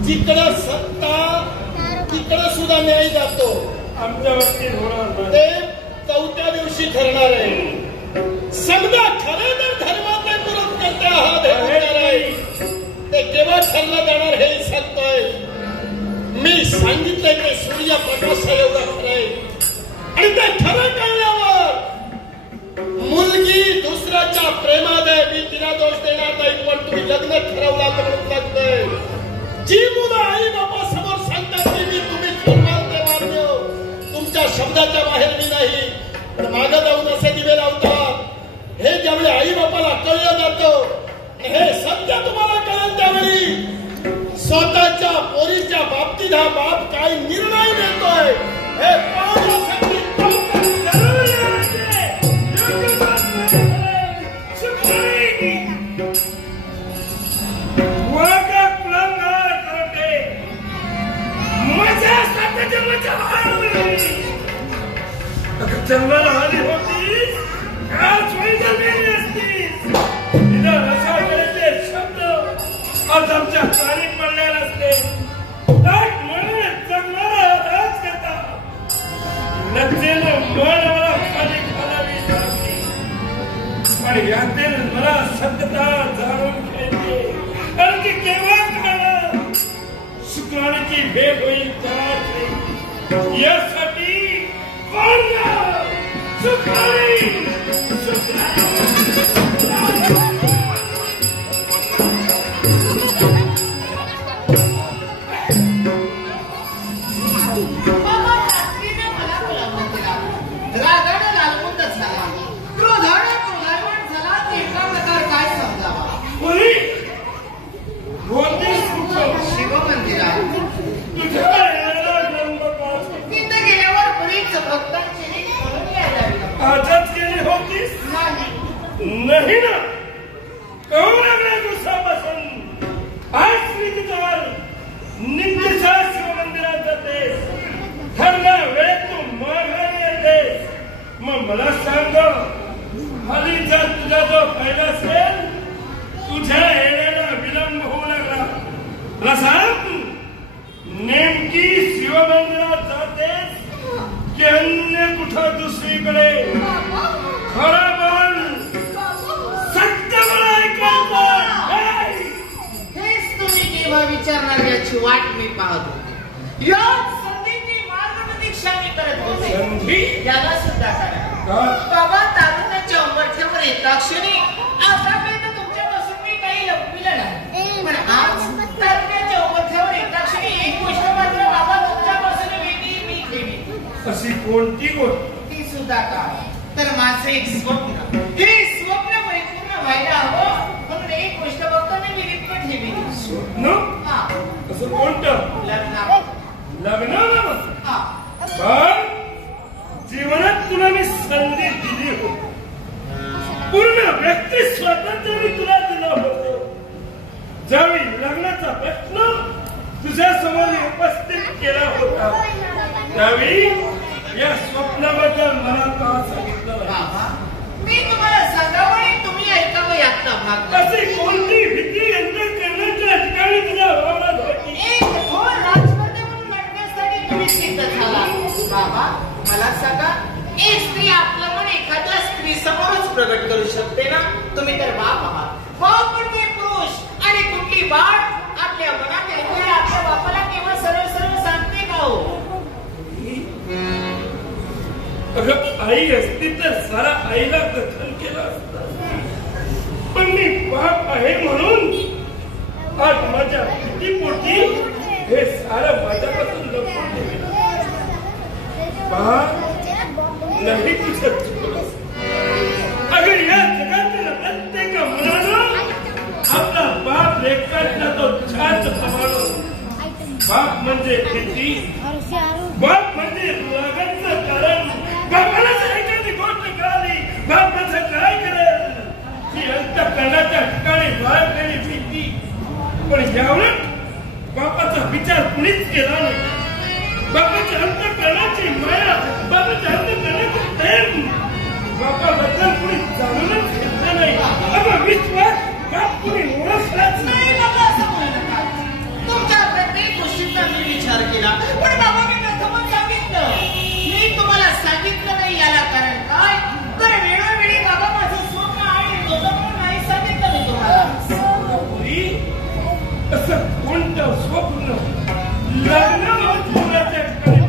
जिकडं सत्ता तिकडं सुद्धा न्याय जातो. आमच्या बाबतीत होणार ते 4थ्या दिवशी ठरणार आहे. समजा खरं जर धर्माचे विरोध करता हा धर्म आहे ते केव्हा ठरलं जाणार हे सांगतोय. मी सांगितलंय ते सूर्य तुझ्या प्रकाशा एवढा खरंय. आणि ते खरं कळल्यावर मुलगी दुसऱ्याच्या प्रेमात आहे, मी तिला दोष देणार नाही, पण तुम्ही लग्न ठरवला तर लागतंय. जी मुलं आई बाबा समोर सांगतात की मी तुम्ही फरमान ते मान्य, तुमच्या शब्दाच्या बाहेर मी नाही, पण मागं जाऊन असे दिवे लावतात. हे ज्यावेळी आई बापाला कळलं जातं, हे सत्य तुम्हाला कळेल त्यावेळी स्वतःच्या पोरीच्या बाबतीत हा बाप काय निर्णय घेतोय हे पाहण्यासाठी जन्माला आली होतीस काल सोयी जन्मेली असतीस. निदान असा करायचे शब्द आज आमच्या कानी पडले नसते. ताट म्हणून जगणारा राज करता लज्जेनं मन मला खाली घालावी लागली. पण यातील मला सत्यता जाणून घ्यायची, कारण की केव्हा मला शुक्राणीची भेट होईल यासाठी कोण शुक्राणी आजच गेली होतीस नाही ना, कहू लागला दिवसापासून आज मी तुझ्यावर नित्यशाळ शिवमंदिरात जातेस, ठरल्या वेळेत तू माघारी येतेस. मग मला सांग, खाली जर तुझा जो फायदा असेल, तुझ्या येण्याला विलंब होऊ लागला, मला सांग नेमकी शिवमंदिरात जातेस की अन्य कुठं दुसरीकडे? खरं बोल, सत्य मला ऐकायचं. हेच तुम्ही केव्हा विचारणार याची वाट मी पाहत होते. या संधीची मार्गप्रतीक्षा मी करत होते. त्याला सुद्धा करा बाबा, तारुण्याच्या उंबरठ्यावर येता क्षणी आतापर्यंत तुमच्यापासून मी काही लपविलं नाही, पण आज तारुण्याच्या उंबरठ्यावर येता क्षणी एक गोष्ट मात्र बाबा तुमच्यापासून वेगळी मी ठेवी. अशी कोणती गोष्ट? ती सुद्धा का तर माझं एक स्वप्न, हे स्वप्न परिपूर्ण व्हायला हवं म्हणून एक गोष्ट फक्त मी विलिप्त ठेवी. स्वप्न? असं कोणतं? लग्न. लग्न? हा. पण जीवनात तुला मी संधी दिली होती, पूर्ण व्यक्ती स्वातंत्र्य मी तुला दिलं होतं. ज्यावेळी लग्नाचा प्रश्न तुझ्या समोर उपस्थित केला होता, त्यावेळी या स्वप्नाबद्दल मला का सांगितलं? मी तुम्हाला सांगावं आणि तुम्ही ऐकावं यातला भाग. अशी कोणती भीती अंतर करण्याच्या ठिकाणी तुझ्या भावनात होती? एक घोर राजस्पर्धे म्हणून लढण्यासाठी तुम्ही सिद्ध झाला. बाबा मला सांगा, एक स्त्री आपलं मन एखाद्या स्त्री समोरच प्रगट करू शकते ना? तुम्ही तर बाप आहात. बाप म्हणजे पुरुष, आणि कुठली बाळ आपल्या मनातील वेळ आपल्या बापाला केव्हा सरळ सरळ सांगते का हो? आई असती तर सारा आईला कथन केलं असतं, पण मी बाप आहे म्हणून आज माझ्या भीतीपोटी हे सारं माझ्यापासून लपवून ठेवलं. नाही तुझं चुकलं. अगं या जगातील प्रत्येक मुलानं आपला बाप रेखाटला तो छान प्रमाण. बाप म्हणजे भीती, बाप म्हणजे रागाचं कारण. बापाला जर एखादी गोष्ट कळाली, बाप माझं काय करेल? ती अंतःकरणाच्या ठिकाणी बाळगलेली भीती. पण यावर बापाचा विचार कुणीच केला नाही. बापाच्या अंतःकरणाची माया, बापाच्या अंतःकरणाचं प्रेम बापाबद्दल कुणी जाणूनच घेतलं नाही. अगं विश्वास बाप कुणी ओळखलाच नाही. बाबा असं बोलू नका. तुमच्या प्रत्येक गोष्टीचा मी विचार केला, पण बाबा मी प्रथमच सांगितलं. मी तुम्हाला सांगितलं नाही याला कारण काय? तर वेळोवेळी बाबा माझं स्वप्न आणि होतं म्हणून नाही सांगितलं मी तुम्हाला. असं कोणतं स्वप्न लग्न मुलाच्या ठिकाणी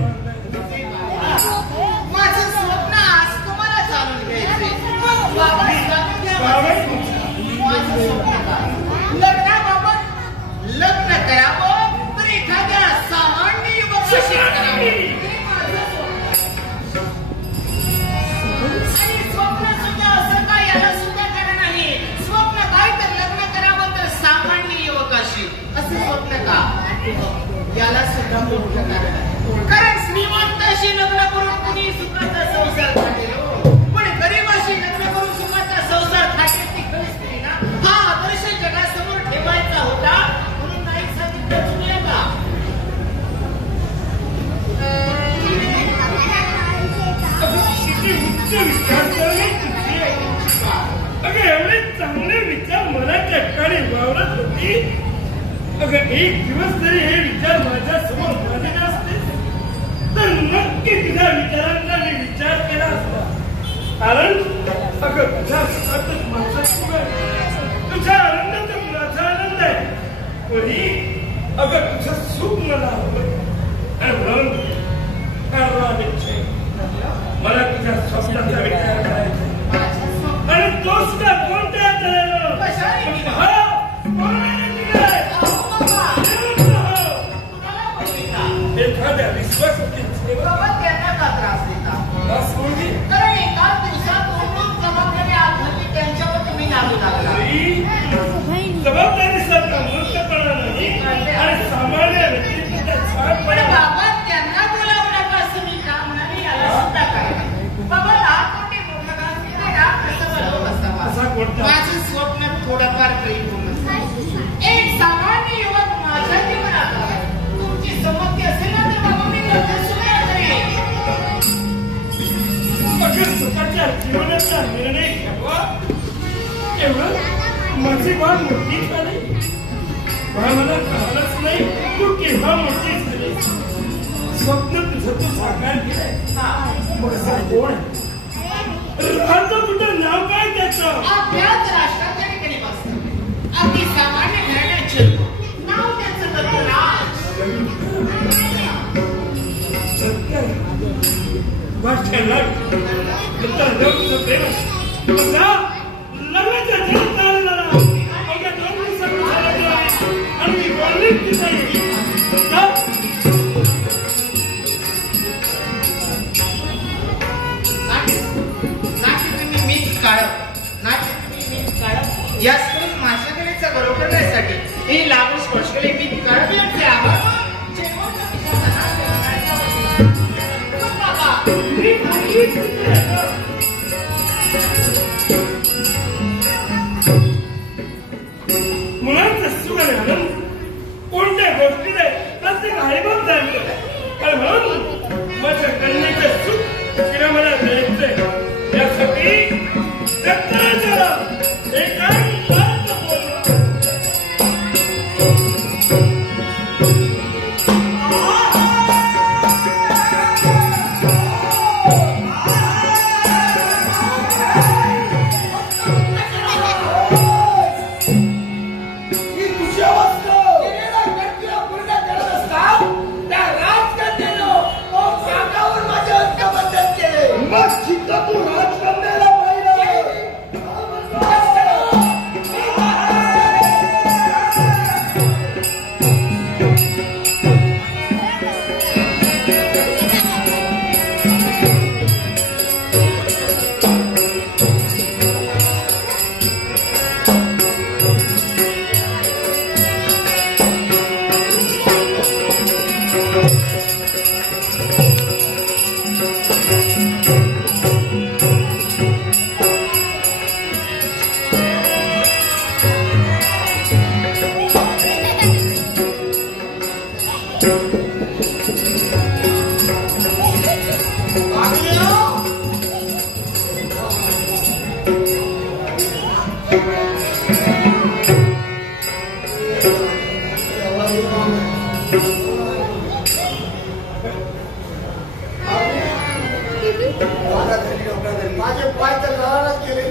याला सुद्धा मोठं कारण आहे. कारण श्रीमंताशी लग्न करून कुणी सुखाचा संसार थाटेल, पण गरीबाशी लग्न करून सुखाचा संसार थाटेल ती खरी स्त्री ना. हा आदर्श जगासमोर ठेवायचा होता म्हणून नाही सांगितलं तुम्ही आता. अगं एवढे चांगले विचार मनाच्या ठिकाणी वावरत होती. अगं एक दिवस जरी हे विचार माझ्या समोर झाले नसते तर नक्की तुझ्या विचारांचा मी विचार केला असता. कारण अगं तुझ्या सुखातच माझा सुख आहे, तुझ्या आनंदातच माझा आनंद आहे. तरी अगं तुझं सुख मला हवं आणि म्हणून मला तुझ्या स्वप्नाचा विचार करायचा आणि तो सुद्धा कोणत्या एखाद्या विश्वासातील त्यांना का त्रास देता. कारण एका दिवसात दोन जबाबदारी आत त्यांच्यावर तुम्ही लागू लागला. जबाबदारी सारखा मूर्खपणा नाही आणि सामान्य पण बाबा त्यांना बोलावं नका असं मी का म्हणाले. याला सुद्धा काय बाबा लहान मोठे माझं स्वप्न थोडंफार एक सामान्य युवक माझ्या जीवनात आला. तुमची संमती असेल ना तर बाबा मी लग्न सुद्धा करेन. स्वतःच्या जीवनाचा निर्णय घ्यावा एवढं माझी बाळ मोठी झाली. मला कळलंच नाही तू केव्हा मोठी झाली. स्वप्न तुझं तू साकार केलंय. मग असा कोण राहतो कुठं नाव काय त्याचं. अभ्यास राष्ट्राच्या ठिकाणी बसतं. अगदी सामान्य घराण्याचे नाव त्याचं दत्तराज. सत्य भाषेला दत्तराजांचं प्रेम लग्नाचा जन्म झालेला अवघ्या 2 दिवसांनी झालेला आणि मी बोललीच नाही. याच करून माझ्याकडेचा गौरव करण्यासाठी ही लागू स्पर्श केले. मी काळजी आभार मुलांचं सुख आणि आनंद कोणत्या गोष्टीने प्रत्येक हरिभाव जाणतो. आणि म्हणून माझ्या कन्याचं सुख तिला मला द्यायचंय. यासाठी दत्तराजाला माझे पाय तर लहानच गेले.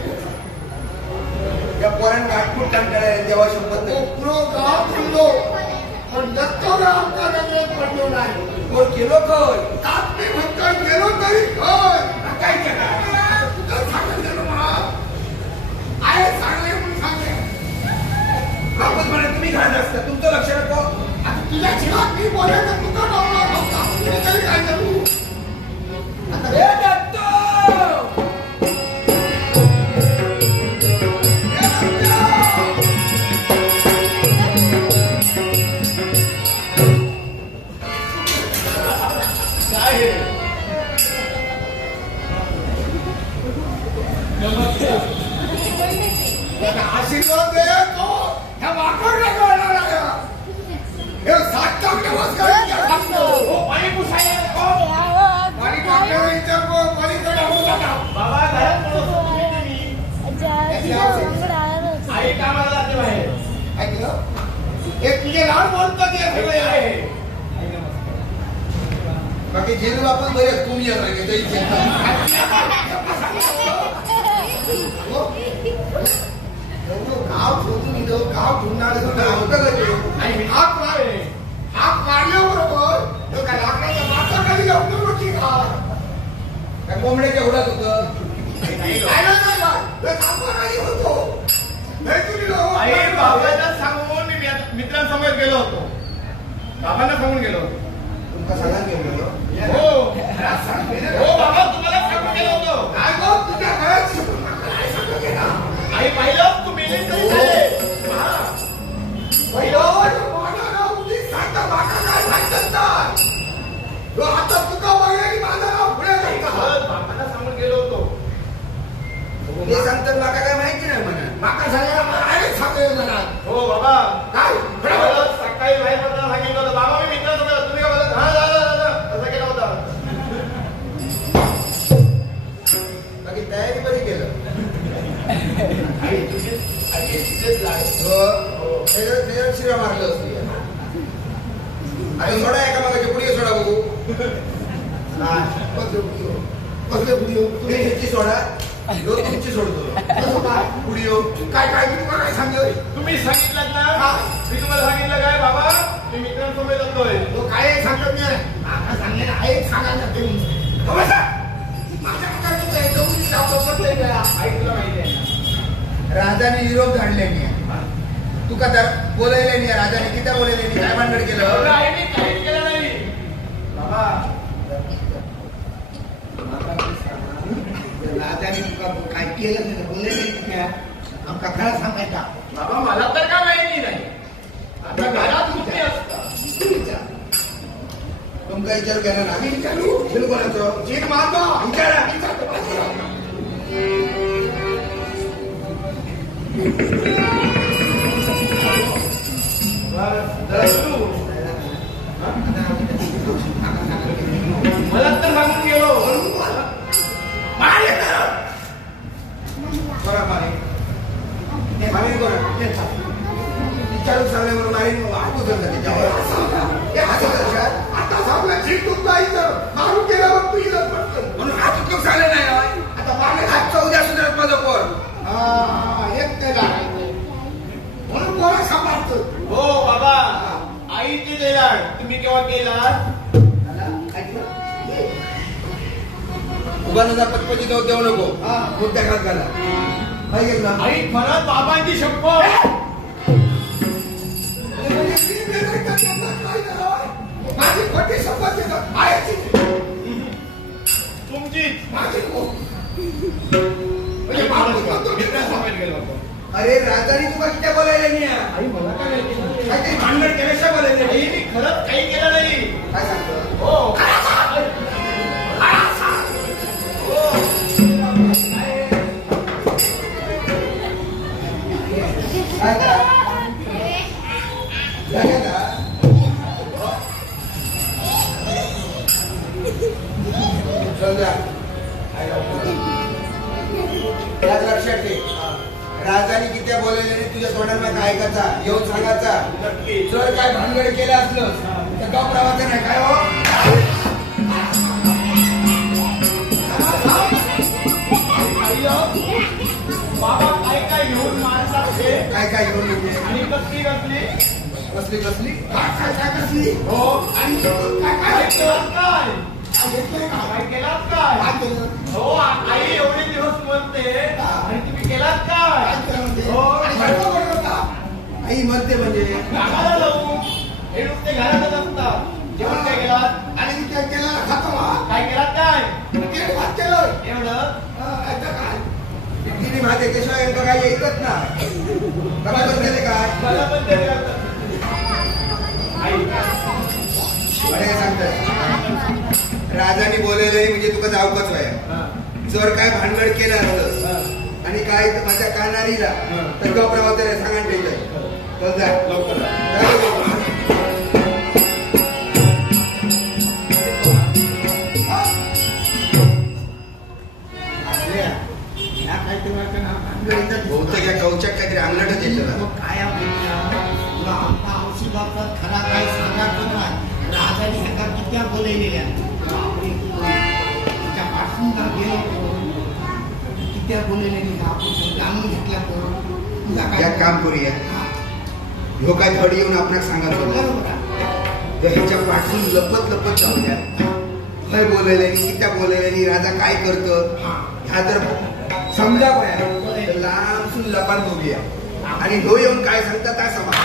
या पोरांना आठवून टाकणार देवा शपथ गाव फिरलो पण दत्तोला आमचा नजर पडलो नाही. बोल गेलो खय मी म्हणतोय गेलो तरी खय काय तुझं सांगत गेलो मला आहे सांगले म्हणून सांगले. आपण म्हणे तुम्ही घालत असता तुमचं लक्ष नको. आता तुझ्या जीवात मी बोलायचं तुझं डोळा नव्हता. तुम्ही तरी काय करू आता हे दत्त बाकी जेल आपण बरे तुम्ही गाव शोधून गेलो गाव ढुंढणार हाक मारे हाक मारल्याबरोबर तो काय लाकडाच्या माथा खाली जाऊन मोठी गाव त्या कोंबड्याच्या उडत होतं होतो बाबांना सांगून मी मित्रांसमोर गेलो होतो बाबांना सांगून गेलो होतो तुमका सगळ्यात गेलो हो बाबा तुम्हाला सांगून गेलो होतो काय गो तुझ्या घरात आई पाहिलं तू मेले तरी झाले आता तुका बघायला माझा नाव पुढे बाबांना सांगून गेलो होतो ते सांगतात माका काय माहिती नाही म्हणा माका सांगायला सांगेल म्हणा हो बाबा काय सकाळी बाहेर पडताना सांगितलं होतं बाबा मी मित्रांसोबत तुम्ही काय बोलत हा असं केलं होतं बाकी तयारी बरी केलं शिरा मारलं असते आणि सोडा एका मागाच्या पुढे सोडा बघू पुढे सोडा तुमची सोडतो पुढे काय काय मी तुम्हाला काय सांगतोय तुम्ही सांगितलं ना मी तुम्हाला सांगितलं काय बाबा मी मित्रांसोबत जातोय तो काय सांगत नाही आता सांगलेला आहे सांगायला ऐकलं माहिती आहे राजाने निरोप झाडले नाही तुका तर बोलायला नाही राजाने किती बोलायला नाही काय भानगड केलं काही केलं नाही बाबा राजाने तुका काय केलं नाही बोलायला नाही आमका खरा सांगायचा बाबा मला तर काय माहिती नाही आता घरात कुठे असता तुमका विचार केला ना आम्ही विचारू बोलायचो चीन मारतो विचारा मला तर सांगून गेलो विचारू सांगले म्हणून नाही ऐकू त्याच्यावर आता सांगला चीट तुमचा इथं मारून गेल्यावर तू इथं म्हणून हात उठून झाले नाही आता मागे हातचा उद्या सुधारत माझं पोर एक त्याला म्हणून पोरा सांभाळतो हो बाबा आई ते देणार तुम्ही केव्हा गेलात उभा नका पटपटी जाऊ देऊ नको मुद्द्या घात घाला पाहिजे ना आई परत बाबांची शपथ माझी खोटी शपथ देतो तुमची माझी मित्रांसोबत गेलो होतो अरे राजाने तुला किती बोलायला नाही आई मला काय माहिती नाही. काहीतरी भांडण केल्याशिवाय बोलायला आई मी खरंच काही केलं नाही काय सांगतो हो लक्षात ठेव राजाने किती बोलायला नाही तुझ्या तोंडाला काय ऐकायचा येऊन सांगायचा जर काय भानगड केलं असलं तर गाव प्रवाचा नाही काय हो बाबा काय काय घेऊन मारतात हे काय काय घेऊन येते आणि कसली कसली कसली कसली काय कसली हो आणि काय केलात काय काय केलात काय हो आई एवढे दिवस म्हणते आणि तुम्ही केलात काय हो आई म्हणते म्हणजे कामाला जाऊ हे नुसते घरातच असतात जेवण काय केलात आणि मी काय केलं खातो काय केलात काय भात केलं एवढं तिने माझ्या केशवा यांना काही ऐकत ना काय मला पण ते करतात अरे सांगतात राजाने बोलवलंय म्हणजे तुका जाऊकच व्हाय जर काय भानगड केलं असतं आणि काय माझ्या कानारीला तर गाव प्रवासाला सांगा ठेवलंय तर जा लवकर बहुतेक या कवच्यात काहीतरी अंगलटच येतं काय औषधाचा खरा काय सांगायचं ना राजाने ह्या कित्या बोललेल्या त्या बोललेली आपण जाणून घेतला तर एक काम करूया ह्यो काय थोडी येऊन आपल्याला सांगा तर ह्याच्या पाठून लपत जाऊया खय बोललेले कित्या बोललेली राजा काय करतं ह्या जर समजा पळ्या लांबसून लपान बघूया आणि ह्यो येऊन काय सांगता काय समज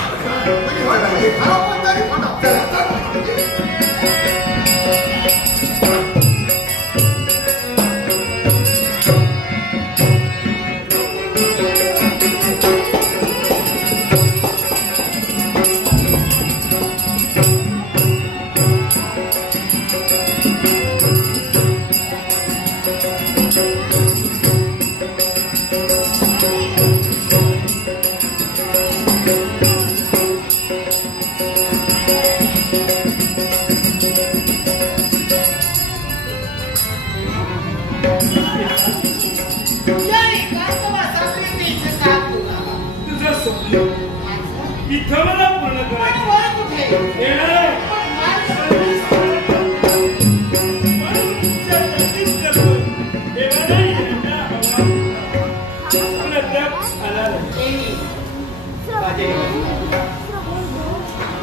इथं मला पूर्ण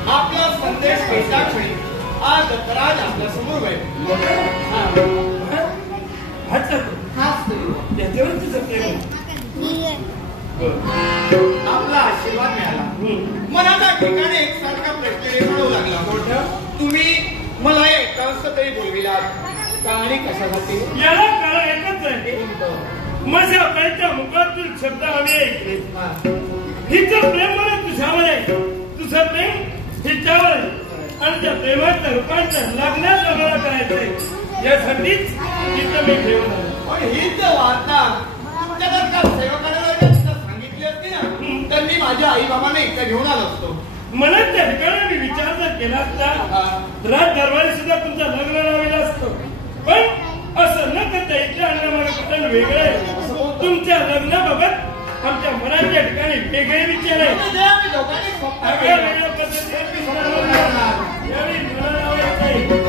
आपला संदेश घेताच आज दत्तराज आपल्या समोर आहे त्याच्यावर तुझं प्रेम आपला आशीर्वाद मिळाला मला त्या ठिकाणी एक सारखा प्रश्न निर्माण लागला तुम्ही मला एक तरी बोलविलात कहाणी कशासाठी याला कारण एकच आहे माझ्या बाईच्या मुखातून शब्द आम्ही ऐकले हिचं प्रेम मला तुझ्यावर आहे तुझं प्रेम हिच्यावर आहे आणि त्या प्रेमाचं रूपांतर लग्नात आम्हाला करायचंय यासाठीच तिथं मी ठेवून आलो पण हीच वार्ता तुमच्या जर का सेवकाला सांगितली असती ना तर मी माझ्या आई बाबाने इथं घेऊन आलो असतो मला त्या ठिकाणी मी विचार जर केला असता राज दरबारी सुद्धा तुमचं लग्न लावलेलं असतं पण असं न करता इथं आणण्यामागे पटन वेगळं आहे तुमच्या लग्नाबाबत आमच्या मनाच्या ठिकाणी वेगळे विचार आहे वेगळ्या पद्धतीने यावेळी मला लावायचं आहे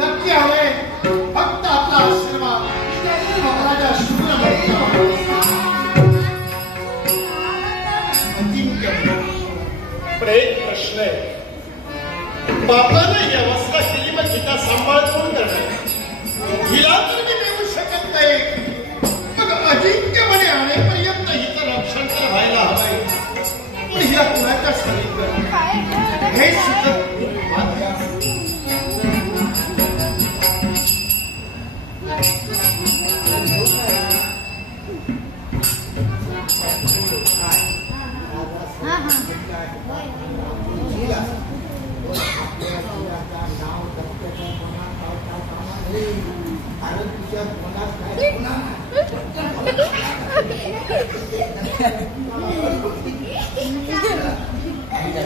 नक्की हवे फक्त आपला आशीर्वाद. बापानं ही अवस्था केली, मग हिचा सांभाळ कोण करणार? हिला तर मी देऊ शकत नाही, मग अजिंक्य म्हणे आणेपर्यंत हिचं रक्षण तर व्हायला हवंय. पण हिला कुणाच्या सांगितलं हे सुद्धा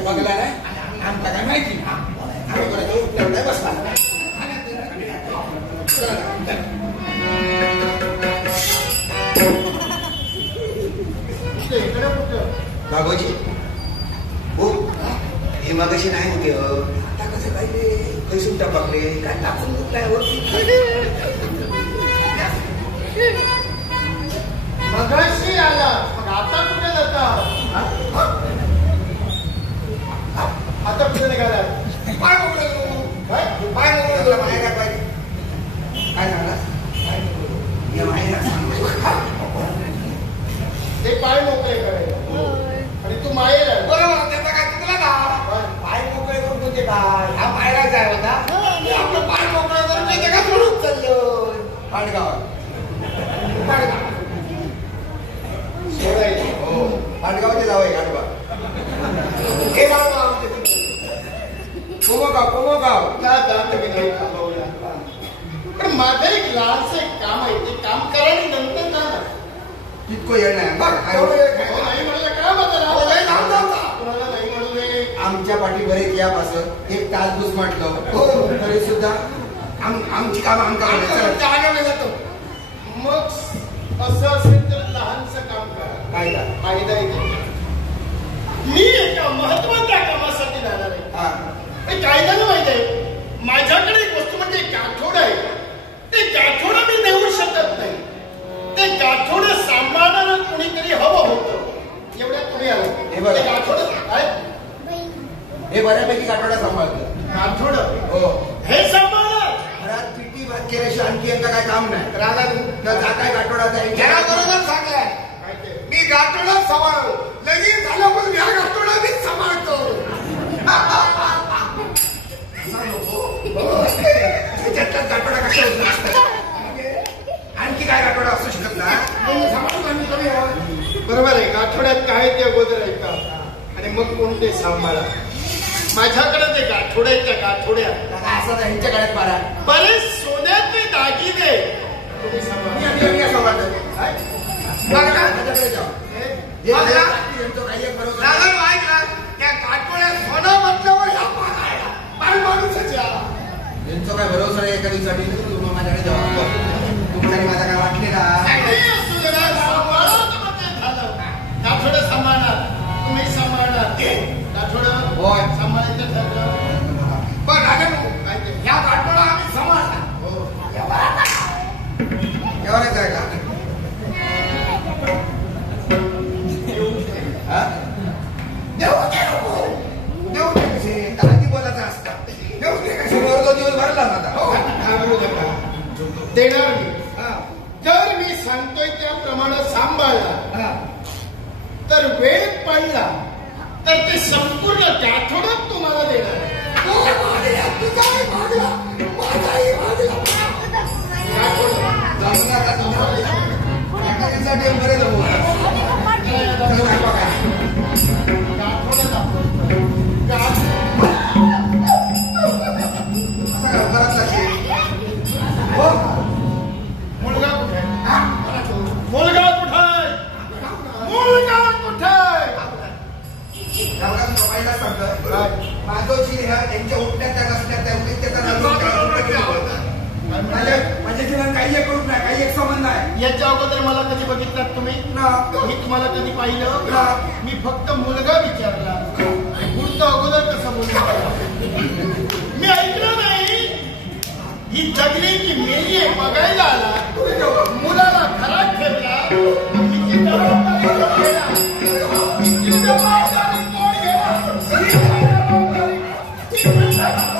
बघला नाही आमचा काय माहिती बसला बाबूजी हो हे मगाशी नाही होते आता कसं पाहिजे कैसून टपकले काय टाकून काय मगाशी आला मग आता कुठे जाता? आता कुठे निघाला? पाय मोकळे काय मोकळे माहेर पाहिजे काय सांगला ते पाय मोकळे करायला आणि तू माहेर आहे बरोबर त्याचा काय तुला का पाय मोकळे करून तुझे काय हा पायला जाय होता आपलं पाय मोकळे करून त्याच्या का सोडून चाललो पाडगावात हो पाडगावचे जावं आहे गाडवा हे गाडवा आमचे कोमगाव पण माझं एक लहानसं एक काम आहे ते काम करा आणि नंतर जाणार तितकं येणार नाही म्हणलं का बदला कुणाला नाही म्हणले आमच्या पाठी बरेच यापासून एक तास दिवस म्हटलं तरी सुद्धा आमची काम आमका जातो. मग असं असेल तर लहानसं काम करा. फायदा येतो. मी एका महत्वाच्या कामासाठी जाणार आहे. कायद्यानं माहित आहे माझ्याकडे एक वस्तू म्हणजे गाठोड आहे. ते गाठोड मी देऊ शकत नाही. ते गाठोड सांभाळणार कोणीतरी हवं होतं. एवढ्यात तुम्ही आलो हे गाठोड हे बऱ्यापैकी गाठोडा सांभाळतं. गाठोड हो हे सांभाळणार घरात पिटी भात केल्याशिवाय आणखी यांचं काय काम नाही. रागा जा काय गाठोडाचा बरोबर सांगलाय मी गाठोडा सांभाळतो लगीन झालं पण ह्या गाठोडा मीच सांभाळतो. गाठोडा कशा आणखी काय गाठोडा असू शकत ना बरोबर आहे. गाठोड्यात काय ते अगोदर ऐका आणि मग कोणते सांभाळा. माझ्याकडे ते गाठोडे त्या गाठोड्या असं यांच्या गळ्यात मारा बरेच सोन्याचे दागिने तुम्ही सांभाळतो त्या गाठोड्यात सोनं म्हटल्यावर पाय माणूसाच्या यांचा काय भरोसा आहे एका दिवसासाठी तुम्ही माझ्याकडे जबाब तुम्हाला माझा काय वाटले ना गाठोडं सांभाळणार तुम्ही सांभाळणार गाठोडं होय सांभाळायचं ठरलं पण ह्या गाठोडा आम्ही सांभाळणार एवढंच आहे का देऊ दे कसे आधी बोलायचं असतं देऊ दे कसे वर्ग दिवस भरला आता देणार मी जर मी सांगतोय त्याप्रमाणे सांभाळला तर वेळ पडला तर ते संपूर्ण गाठोडच तुम्हाला देणार बरे जाऊ मुलगा कुठे मुलगा कुठे मुलगा कुठे माझोची त्यांच्या उठण्यात त्या नसण्यात माझ्या जीवन काही एक करून नाही काही एक संबंध आहे. याच्या अगोदर मला कधी बघितलात तुम्ही मी तुम्हाला कधी पाहिलं मी फक्त मुलगा विचारला पुढचं अगोदर कसं बोलतो मी ऐकलं नाही. ही जगली की मेली आहे बघायला आला मुलाला घरात ठेवला हिची जबाबदारी कोण घेणार? हिची जबाबदारी कोण घेणार?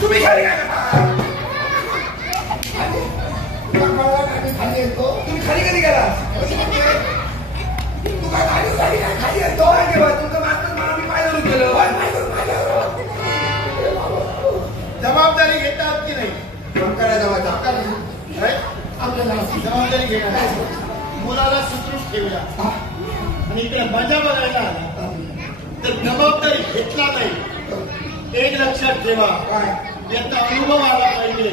तुम्ही खाली काय करता? खाली येतो. तुम्ही खाली कधी गेला? तू काय खाली येतो? तुमचं मात्र मला मी पाहिलं केलं. जबाबदारी घेतात की नाही? आपल्याला जबाबदारी घेणार. मुलाला सुदृढ ठेवला आणि इकडे मजा बघायला आला तर जबाबदारी घेतला नाही. एक लक्षात ठेवा, याचा अनुभव आला पाहिजे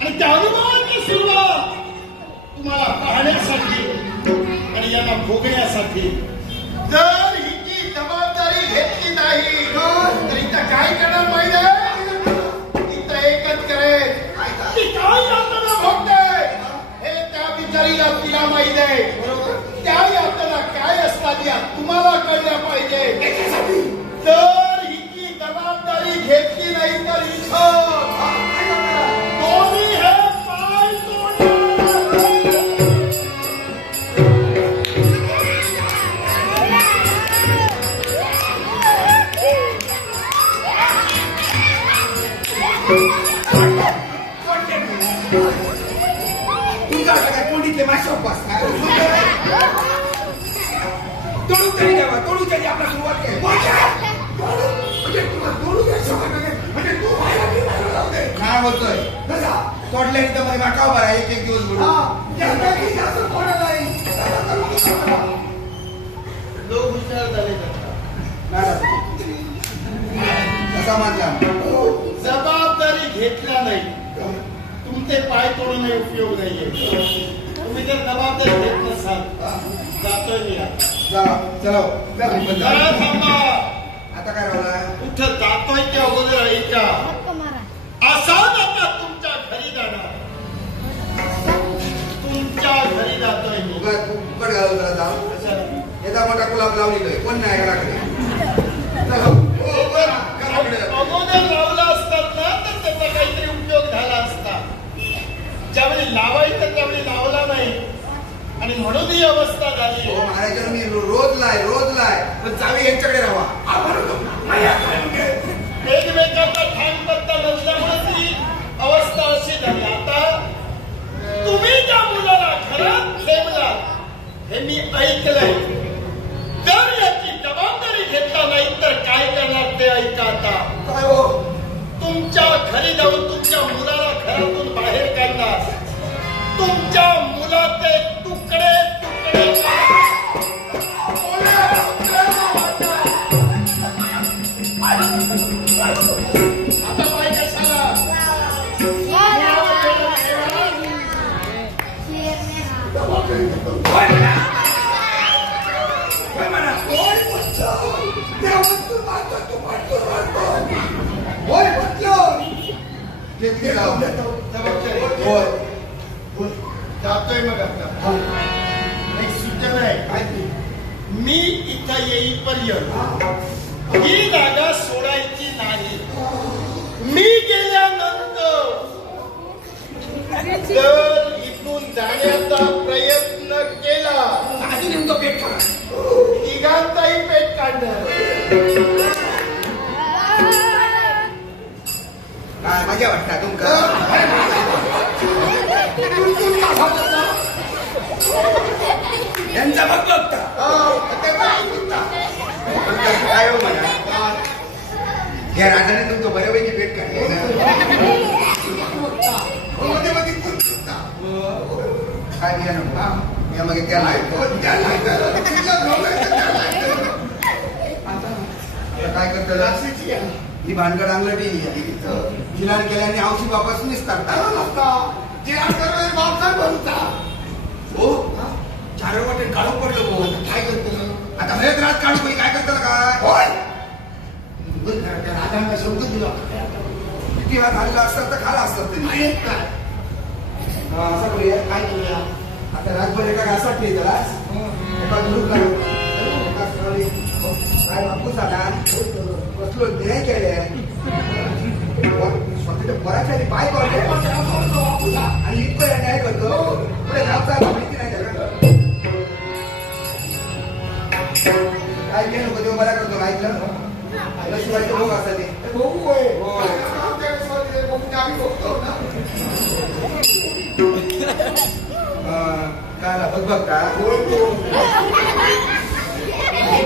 आणि त्या अनुभवाची सुरुवात तुम्हाला पाहण्यासाठी आणि यांना भोगण्यासाठी. जर हिची जबाबदारी घेतली नाही तर इथं काय करणार पाहिजे? इथं एकच करेल ती काय यातना भोगते हे त्या बिचारीला तिला माहिती आहे. त्या यातना काय असतात या तुम्हाला कळल्या पाहिजे. तर हिची जबाबदारी घेतली नाही तर इथं दोन्ही हे पाय तुमचा काय कोंडीतले माशा बसणार तोडू तरी द्यावा. तोडू तरी आपला सुरुवात केली काय बोलतोय? तोडल्याने तर मध्ये माका उभा एक एक दिवस बोलू लोक हुशार झाले. कसा मानला? जबाबदारी घेतला नाही तुमचे पाय तोडून उपयोग नाहीये. तुम्ही जर जबाबदारी घेत नसाल जातोय मी चलो जरा थांबा. आता काय राहिला? कुठं जातोय त्या अगोदर ऐका. असाच आता तुमच्या घरी जाणार. तुमच्या घरी जातोय मी. फुकट घालून जरा जाऊ. याचा मोठा गुलाब लावलेला कोण नाही घराकडे. अगोदर लावला असतात ना तर त्याचा काहीतरी उपयोग झाला असता. ज्यावेळी लावायचं त्यावेळी लावला नाही आणि म्हणून ही अवस्था झाली. हो महाराज मी रोज लाय पण चावी यांच्याकडे राहा. एकमेकाचा ठाण पत्ता नसल्यामुळे ती अवस्था अशी झाली. आता तुम्ही त्या मुलाला घरात ठेवला हे मी ऐकलंय. जर याची जबाबदारी घेतला नाही तर काय करणार ते ऐका. आता काय हो? तुमच्या घरी जाऊन तुमच्या मुलाला घरातून बाहेर काढणार. तुमच्या मुलाचे तुकडे तुकडे आता पाय कशाला? जातोय मग आता एक सूचना आहे. मी इथं येईपर्यंत ही जागा सोडायची नाही. मी गेल्यानंतर जर इथून जाण्याचा प्रयत्न केला नेमकं पेट करा. तिघांचाही पेट काढणार. काय मजा वाटता तुमका? यांचा मग बघता काय हो मला या राजाने तुमचं बऱ्यापैकी पेट काढले. काय घ्या नको या मग त्याला काय करतात ही भानगड अंगलटी जिलान केल्याने औषधी बापासूनच करतात. हो चार वाटे काढून पडलं. काय करतो आता भयत रात काढू काय करतात काय? राजांना शब्द दिला किती वेळा झालेला असतात तर खाला असतात तरी काय असं करूया. काय करूया आता रातभर एका घासात नाही त्याला एका धुरूप काय बापूस आला बसलो न्याय केले स्वतःच्या बऱ्याच आधी पाय करतो आणि इतकं न्याय करतो पुढे जायचा माहिती नाही त्याला काय घे नको देऊ बरा करतो ऐकलं शिवाजी भाऊ असा ते बघू आहे आम्ही बघतो ना काय बघ का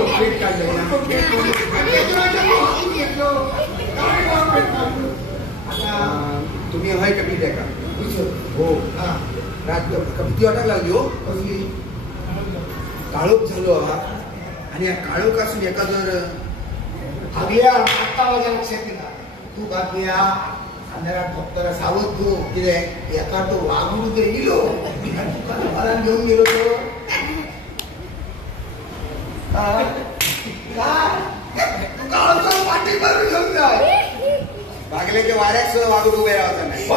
प्लेट काढलं तुम्ही हय का पीठ आहे का हो किती वाटायला लागली हो काळोख झालो हा आणि या काळोख असून एका जर अभिया आता माझ्या लक्षात येणार तू बाकी अंधारात फक्त सावध तू किती एका तो वागून ते गेलो मला घेऊन गेलो तो तू गावचा पाठी मारून घेऊन जाय बागल्याच्या वाऱ्यात सुद्धा वागून उभे राहता नाही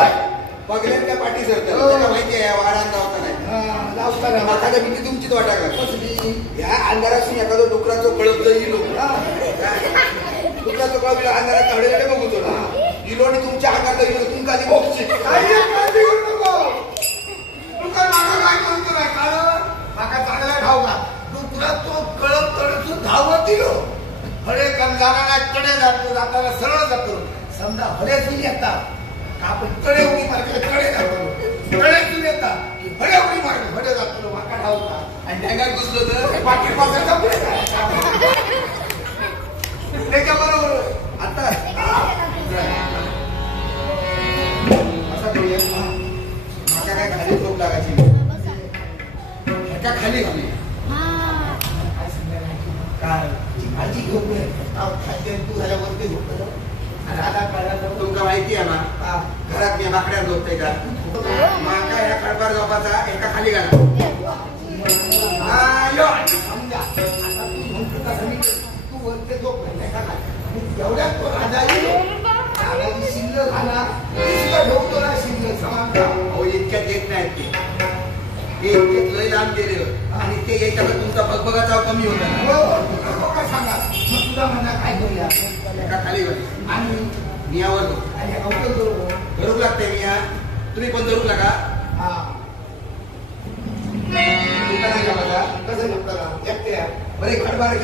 बघल्याच्या पाठी सरतं माहिती आहे वाड्यात जावता नाही माथाच्या भीती तुमचीच वाटा का या अंधारासून एखादं डुकराचं कळप जर येलो डुकराचं कळप अंधारात हडेकडे बघू तो इलो आणि तुमच्या अंगात इलो तुमका आधी बघची काय म्हणतो नाही कारण माका चांगला ठाव का डुकरात तो कळप तडसून धावत दिलो हळे जाणारा कडे जातो जाताना सरळ जातो समजा हळेतून येतात आपण कडे उडी मारले कडे जातो कडेतून येतात हळे उडी मारले हळे जातो माका ठाव का आणि टँगात घुसलो तर पाठी पासायचा त्याच्याबरोबर आता असा करूया माझ्या काय खाली झोप लागायची ह्याच्या खाली घाली काय भाजी घेऊन खाद्य तू झाल्यावरती झोपतो तुमका माहिती आहे ना घरात मी बाकड्यात झोपते का माका ह्या कडबार झोपाचा एका खाली घाला समजा आता तू म्हणतो कसं तू वरते झोप एवढ्यात तो राजाची शिल्लक झाला ठेवतो ना शिल्लक समान अहो इतक्यात येत नाहीत ते इतक्यात लय लांब गेलेलं आणि ते यायच्या तुमचा बगबगाचा कमी होता काय सांगा मग तुझा म्हणा काय करूया एका खाली घाली आणि मियावर आणि अवघड बरोबर धरूक लागते मिया तुम्ही पण धरूक लागा हा नाही का माझा कसं झोपला एकट्या बरे कडबार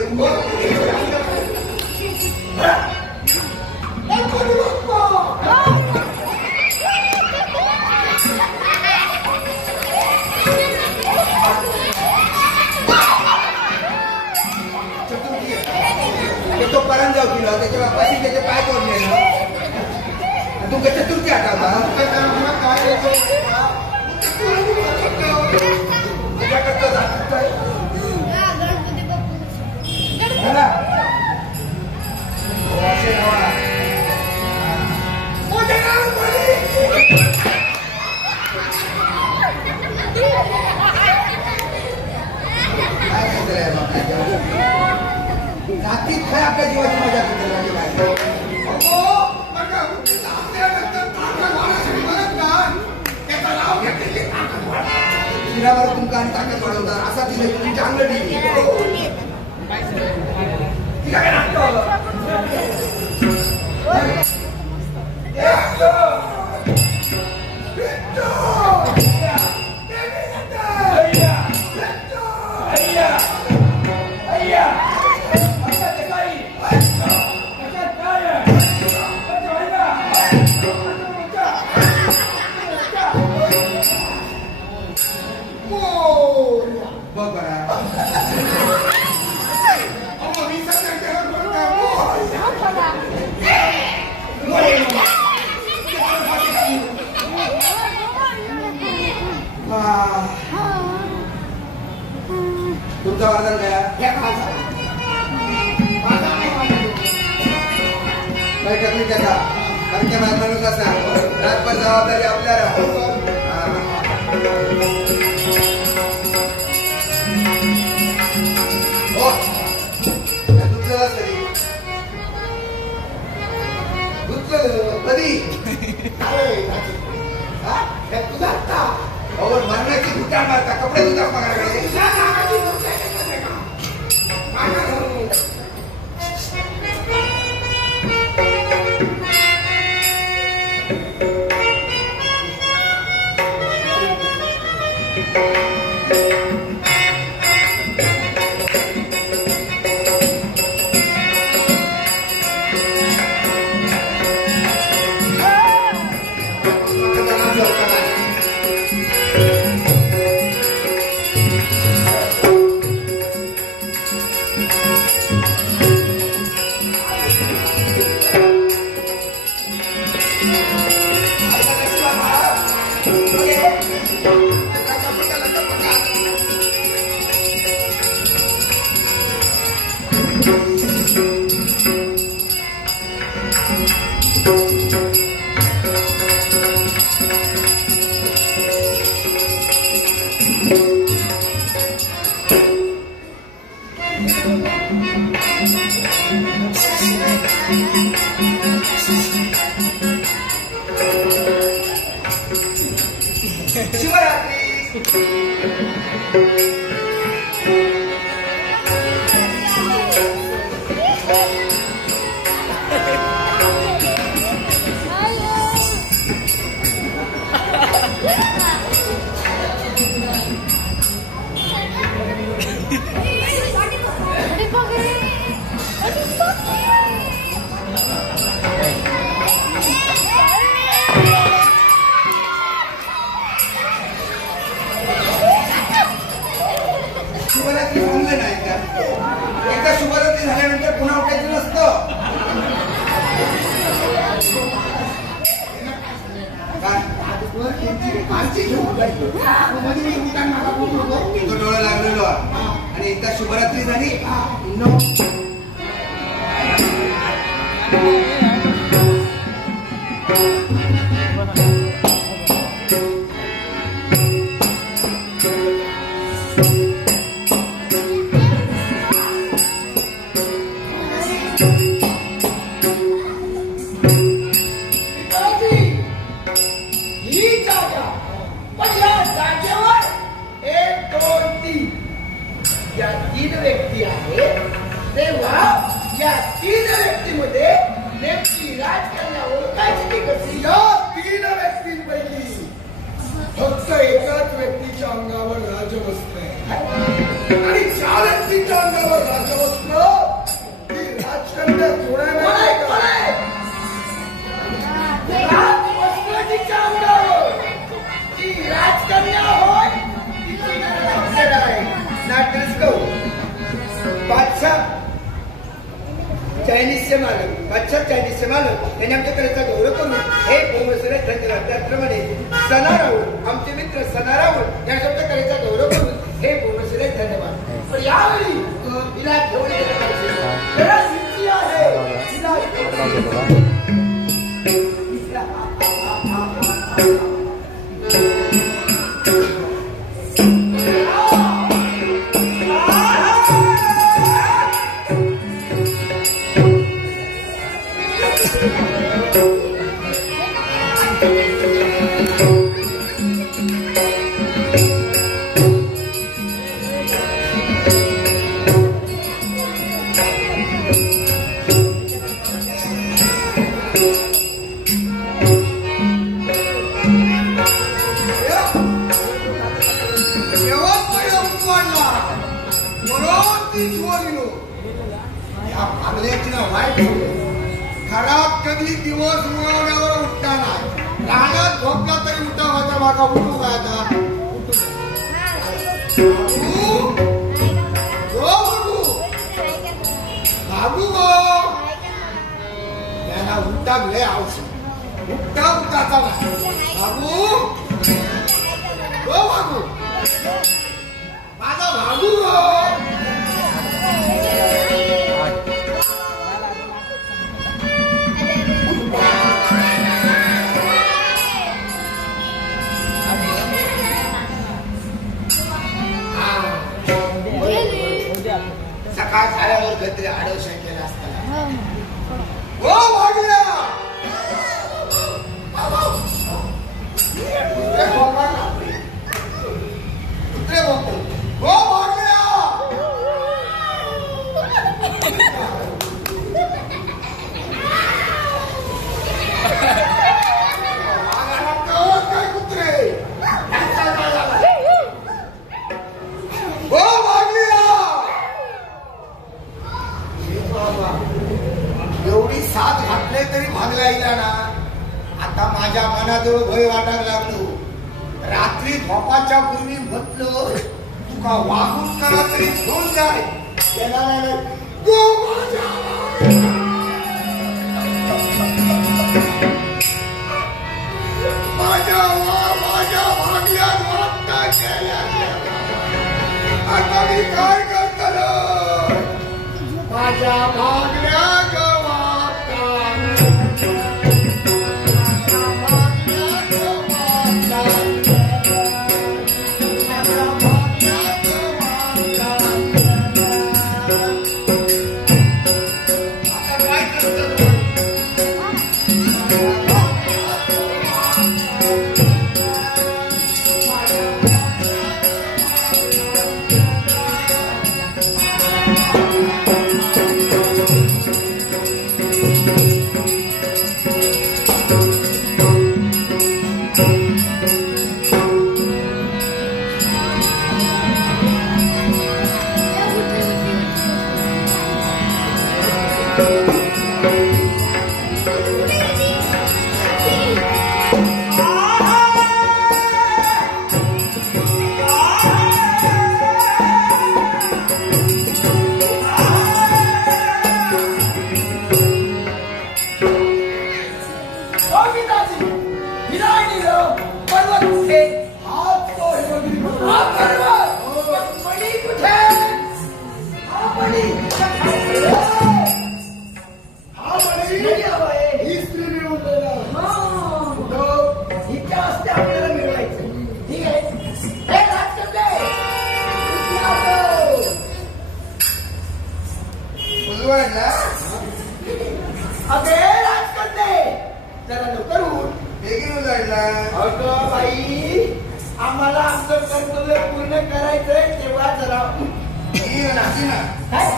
तो परंजाव केला त्याच्या बापाशी त्याचे पाय तोडले ना तुमका चतुर्थी आठवता जातीत काय आपल्या जीवाची मजा शिरावर तुमका आणि ताकद वाढवतात असा तिथे तुमची चांगलं टीव्ही तिला काय लागतं बघ बरा तुमचा वरदान काय बैठक मी त्याचा कारण माणूस असा रातभर जबाबदारी आपल्याला कधी तुझा मरणाची दुकान मारता कपडे दुकान मारायचे शिवरात्री म्हणलं नाही का? एकदा शिवरात्री झाल्यानंतर पुन्हा उठायचं नसतं. डोळा लागलेलो आणि एकदा शिवरात्री झाली या 3 व्यक्ती आहेत. तेव्हा या 3 व्यक्तीमध्ये नेमकी राजकन्या ओळखायची ती कशी? या 3 व्यक्तींपैकी फक्त एकाच व्यक्तीच्या अंगावर राजवस्त्र आहे आणि ज्या व्यक्तीच्या अंगावर राजवस्त्र ती राजकन्या राजवस्त्राच्या अंगावर ती राजकन्या होय. बादशाह चायनीजचे मालक यांनी आमच्याकडेचा गौरव करून हे भोमसुरे धन्यवाद. त्याप्रमाणे सणारावून आमचे मित्र सणारावून या शब्दकलेचा गौरव करून हे भोमसुरे धन्यवाद. पण यावेळी हिला घेऊन गेलं पाहिजे. खराब कधी दिवस उगवण्यावर उठता नाही. राहण्यात झोपला तरी उठा माझ्या मागा उठू का आता? भागू गो त्यांना उठा लय आवश्यक. उठता उठाचा नाही. भागू गो भागू माझा भागू गो. सकाळ झाल्यावर गत्री आडवशा केला असताना हो वाढल्या हो वाढल्या काय कुत्रे हो वाढल्या. एवढी साथ घातले तरी भागला येईल ना. आता माझ्या मनाजवळ भय वाटायला लागलो. रात्री झोपाच्या पूर्वी म्हटलं तुका वाहून करा तरी घेऊन जाय. माझ्या भागल्यात वाटता गेल्या. आता मी काय करत माझ्या भागल्या गवाता आणला? अगे राजकन्या जरा लवकर उठ. बेगीन उजाडला. अगं बाई आम्हाला आमचं कर्तव्य पूर्ण करायचंय तेव्हा जरा ही नाची ना. काय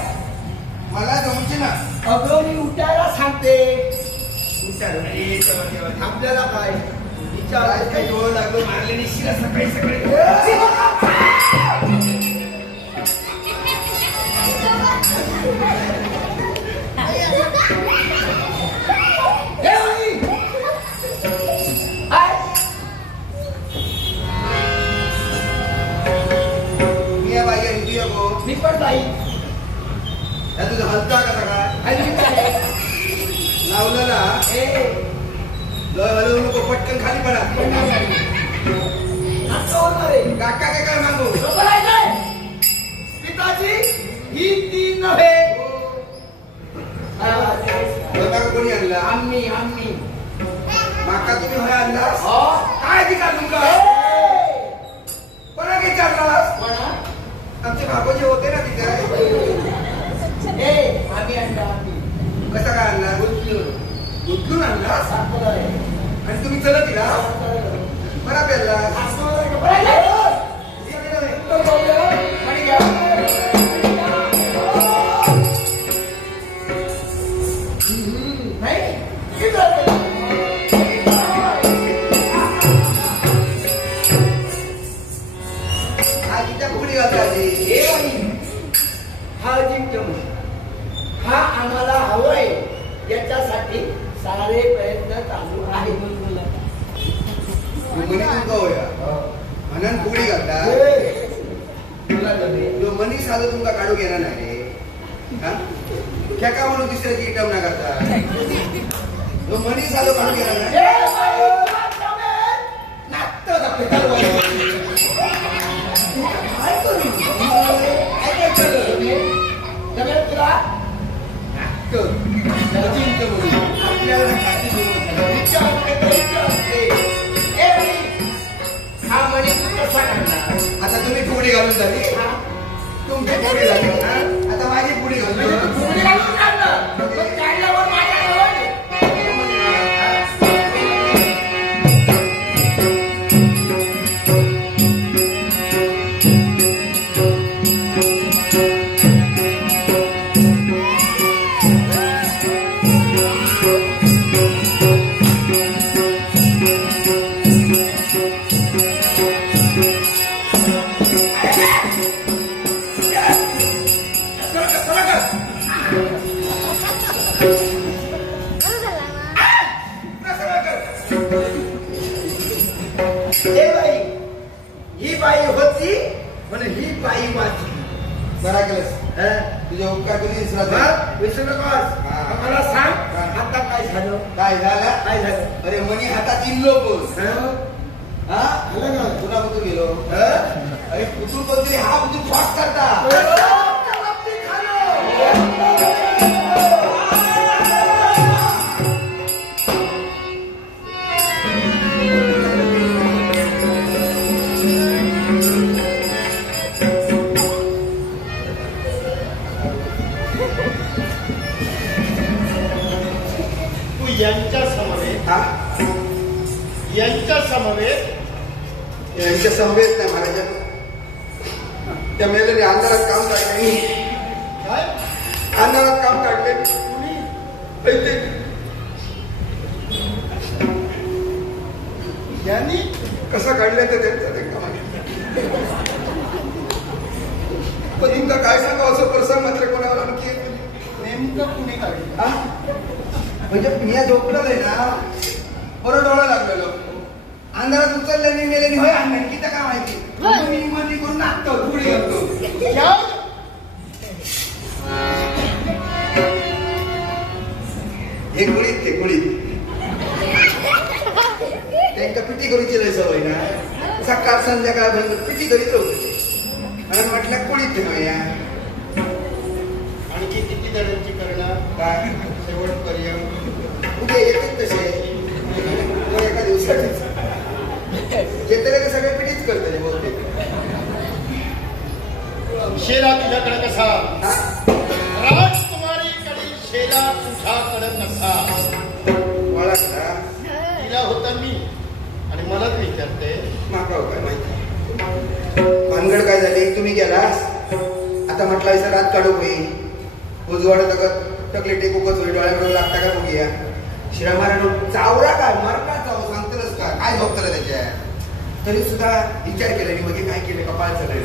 मला जमची ना. अगं मी उठायला सांगते. आपल्याला काय आज काही डोळं लागलो मारलेली शिरा सकाळी सकाळी. मी या बाई इंडिया गो. मी पण बाई तुझं हलता का सगळा लावलं ना. हलवू नको पटकन खाली पडा. काका काय काय मागू. पिताजी ही ती नव्हे. कोणी आणला. आम्ही माका तुम्ही होय आणला. काय अधिकार तुमका. कोणा विचारलास. आमचे बाबूजी होते ना तिथे. आम्ही आणला. कसा काय आणला. उचलून आणला. आणि तुम्ही चलत दिला. बरा पेरला. हा आम्हाला हवंय याच्यासाठी सारे प्रयत्न चालू आहेत. म्हणून फुगडी घालता. मनी साधं तुमका काढू घेणार नाही. खेका म्हणून दुसऱ्याची इटम ना करता. मनी साधं काढू घेणार नाही. आता तुम्ही फुगडी घालून झाली. तुमची फुगडी झाली. आता माझी फुगडी घालून. ही बाई होती म्हणून ही बाई वाचली. बरा केलंस. तुझ्या उपकार कधी विसरू नकोस. मला सांग आता काय झालं. काय झालं. अरे मनी हातात इल्लो बोस. हा तुला कुठून गेलो. अरे कुठून कोणतरी हा कुठून फॉस करता. यांच्या समवेत नाही महाराजा. त्या मेलेने अंधारात काम काढले. काय अंधारात काम काढले. यांनी कसा काढलाय तर त्यांचा ते काम. पण तुमका काय सांगावं असं प्रसंग मात्र कोणावर आणखी नेमकं कुणी काढलं. म्हणजे मी झोपलं नाही ना. बरं डोळा लागलेलो. अंधारात उचलल्याने मेल्याने होय आणलं की काय माहिती. मी मनी करून नाचतो फुगडी घालतो. हे गुळीत ते गुळीत त्यांच्या पिटी करूची लय सवय ना. सकाळ संध्याकाळ पिटी करीत होते. आणि म्हटलं कुळीत ठेवूया. आणखी किती जणांची करणार काय शेवटपर्यंत. उद्या येतात तसे एका दिवसाचीच. शेतकऱ्याचे सगळे पिटीच करते बहुतेक. शेरा तुझ्याकडे कसा. राजकुमारीकडील भानगड काय झाली? तुम्ही गेलास आता म्हटलं असं रात काढू होई उजवाड टकले टेकूकच होई डोळ्याकडून लागता का बघूया. शिरा मारा चावरा काय मरला चाव सांगतलंच का काय झोपतलं त्याच्या. तरी सुद्धा विचार केला की बघे काय केलं कपाळ चाललं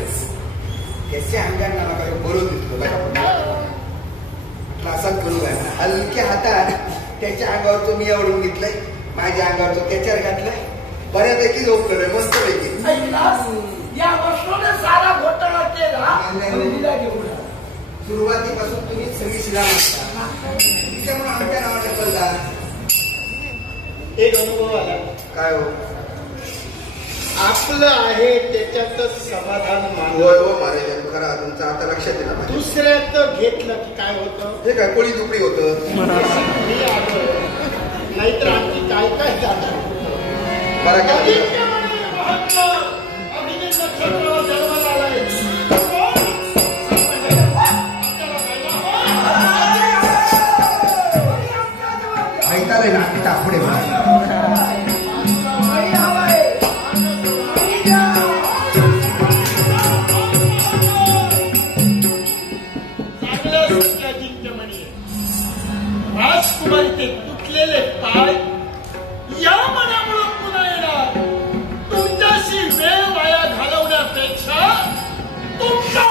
त्याच्या अंगांना नका बरोबर दिसलं असाच करू काय हलक्या हातात त्याच्या अंगावर तो मी आवडून घेतलाय माझ्या अंगावर तो त्याच्यावर घातलाय बऱ्यापैकी झोप करतोय मस्त पैकी. या वस्तूने सारा घोटाळा केला. सुरुवातीपासून तुम्ही सगळी शिला मारता त्याच्यामुळे आमच्या नावाने बोलता. एक अनुभव आला काय हो आपलं आहे त्याच्यातच समाधान होय हो महाराज खरा तुमचं आता लक्षात येणार नाही. दुसऱ्यात घेतलं की काय होतं हे काय कोळी दुपडी होतं नाहीतर आणखी काय काय झालं. बरं ऐकायला ना तिथं पुढे राजकुमारी ते तुटलेले पाय या मनामुळे पुन्हा येणार. तुमच्याशी वेळ वाया घालवण्यापेक्षा तुमचा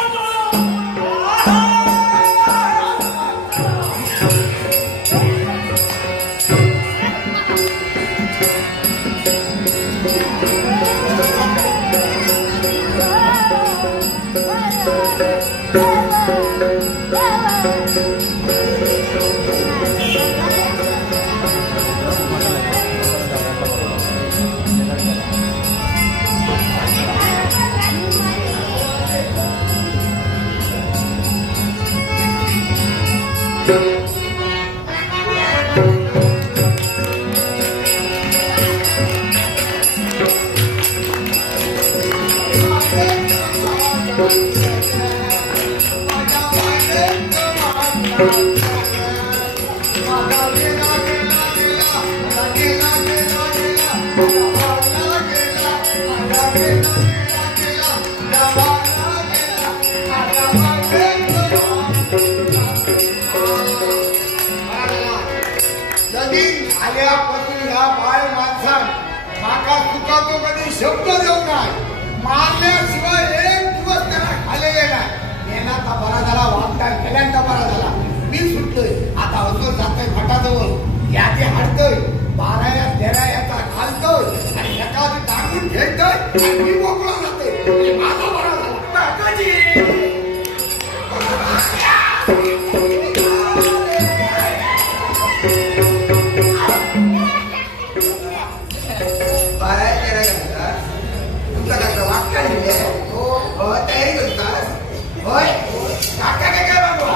आल्यापासून ह्या बाळ माणसान माका चुकातो कधी शब्द देऊ काय मारल्याशिवाय एक दिवस त्याला खाल्लेले नाही. येण्याचा बरा झाला वागता गेल्यांचा बरा झाला. मी सुटलोय आता अजून जातोय घाटाजवळ यादी हाडतोय 12 याचा घालतोय आणि एखादी टांगून घेतोय आणि मी मोकळा जातोय. माझा बरा झाला तयारी करतात होय काका काय काय बाबा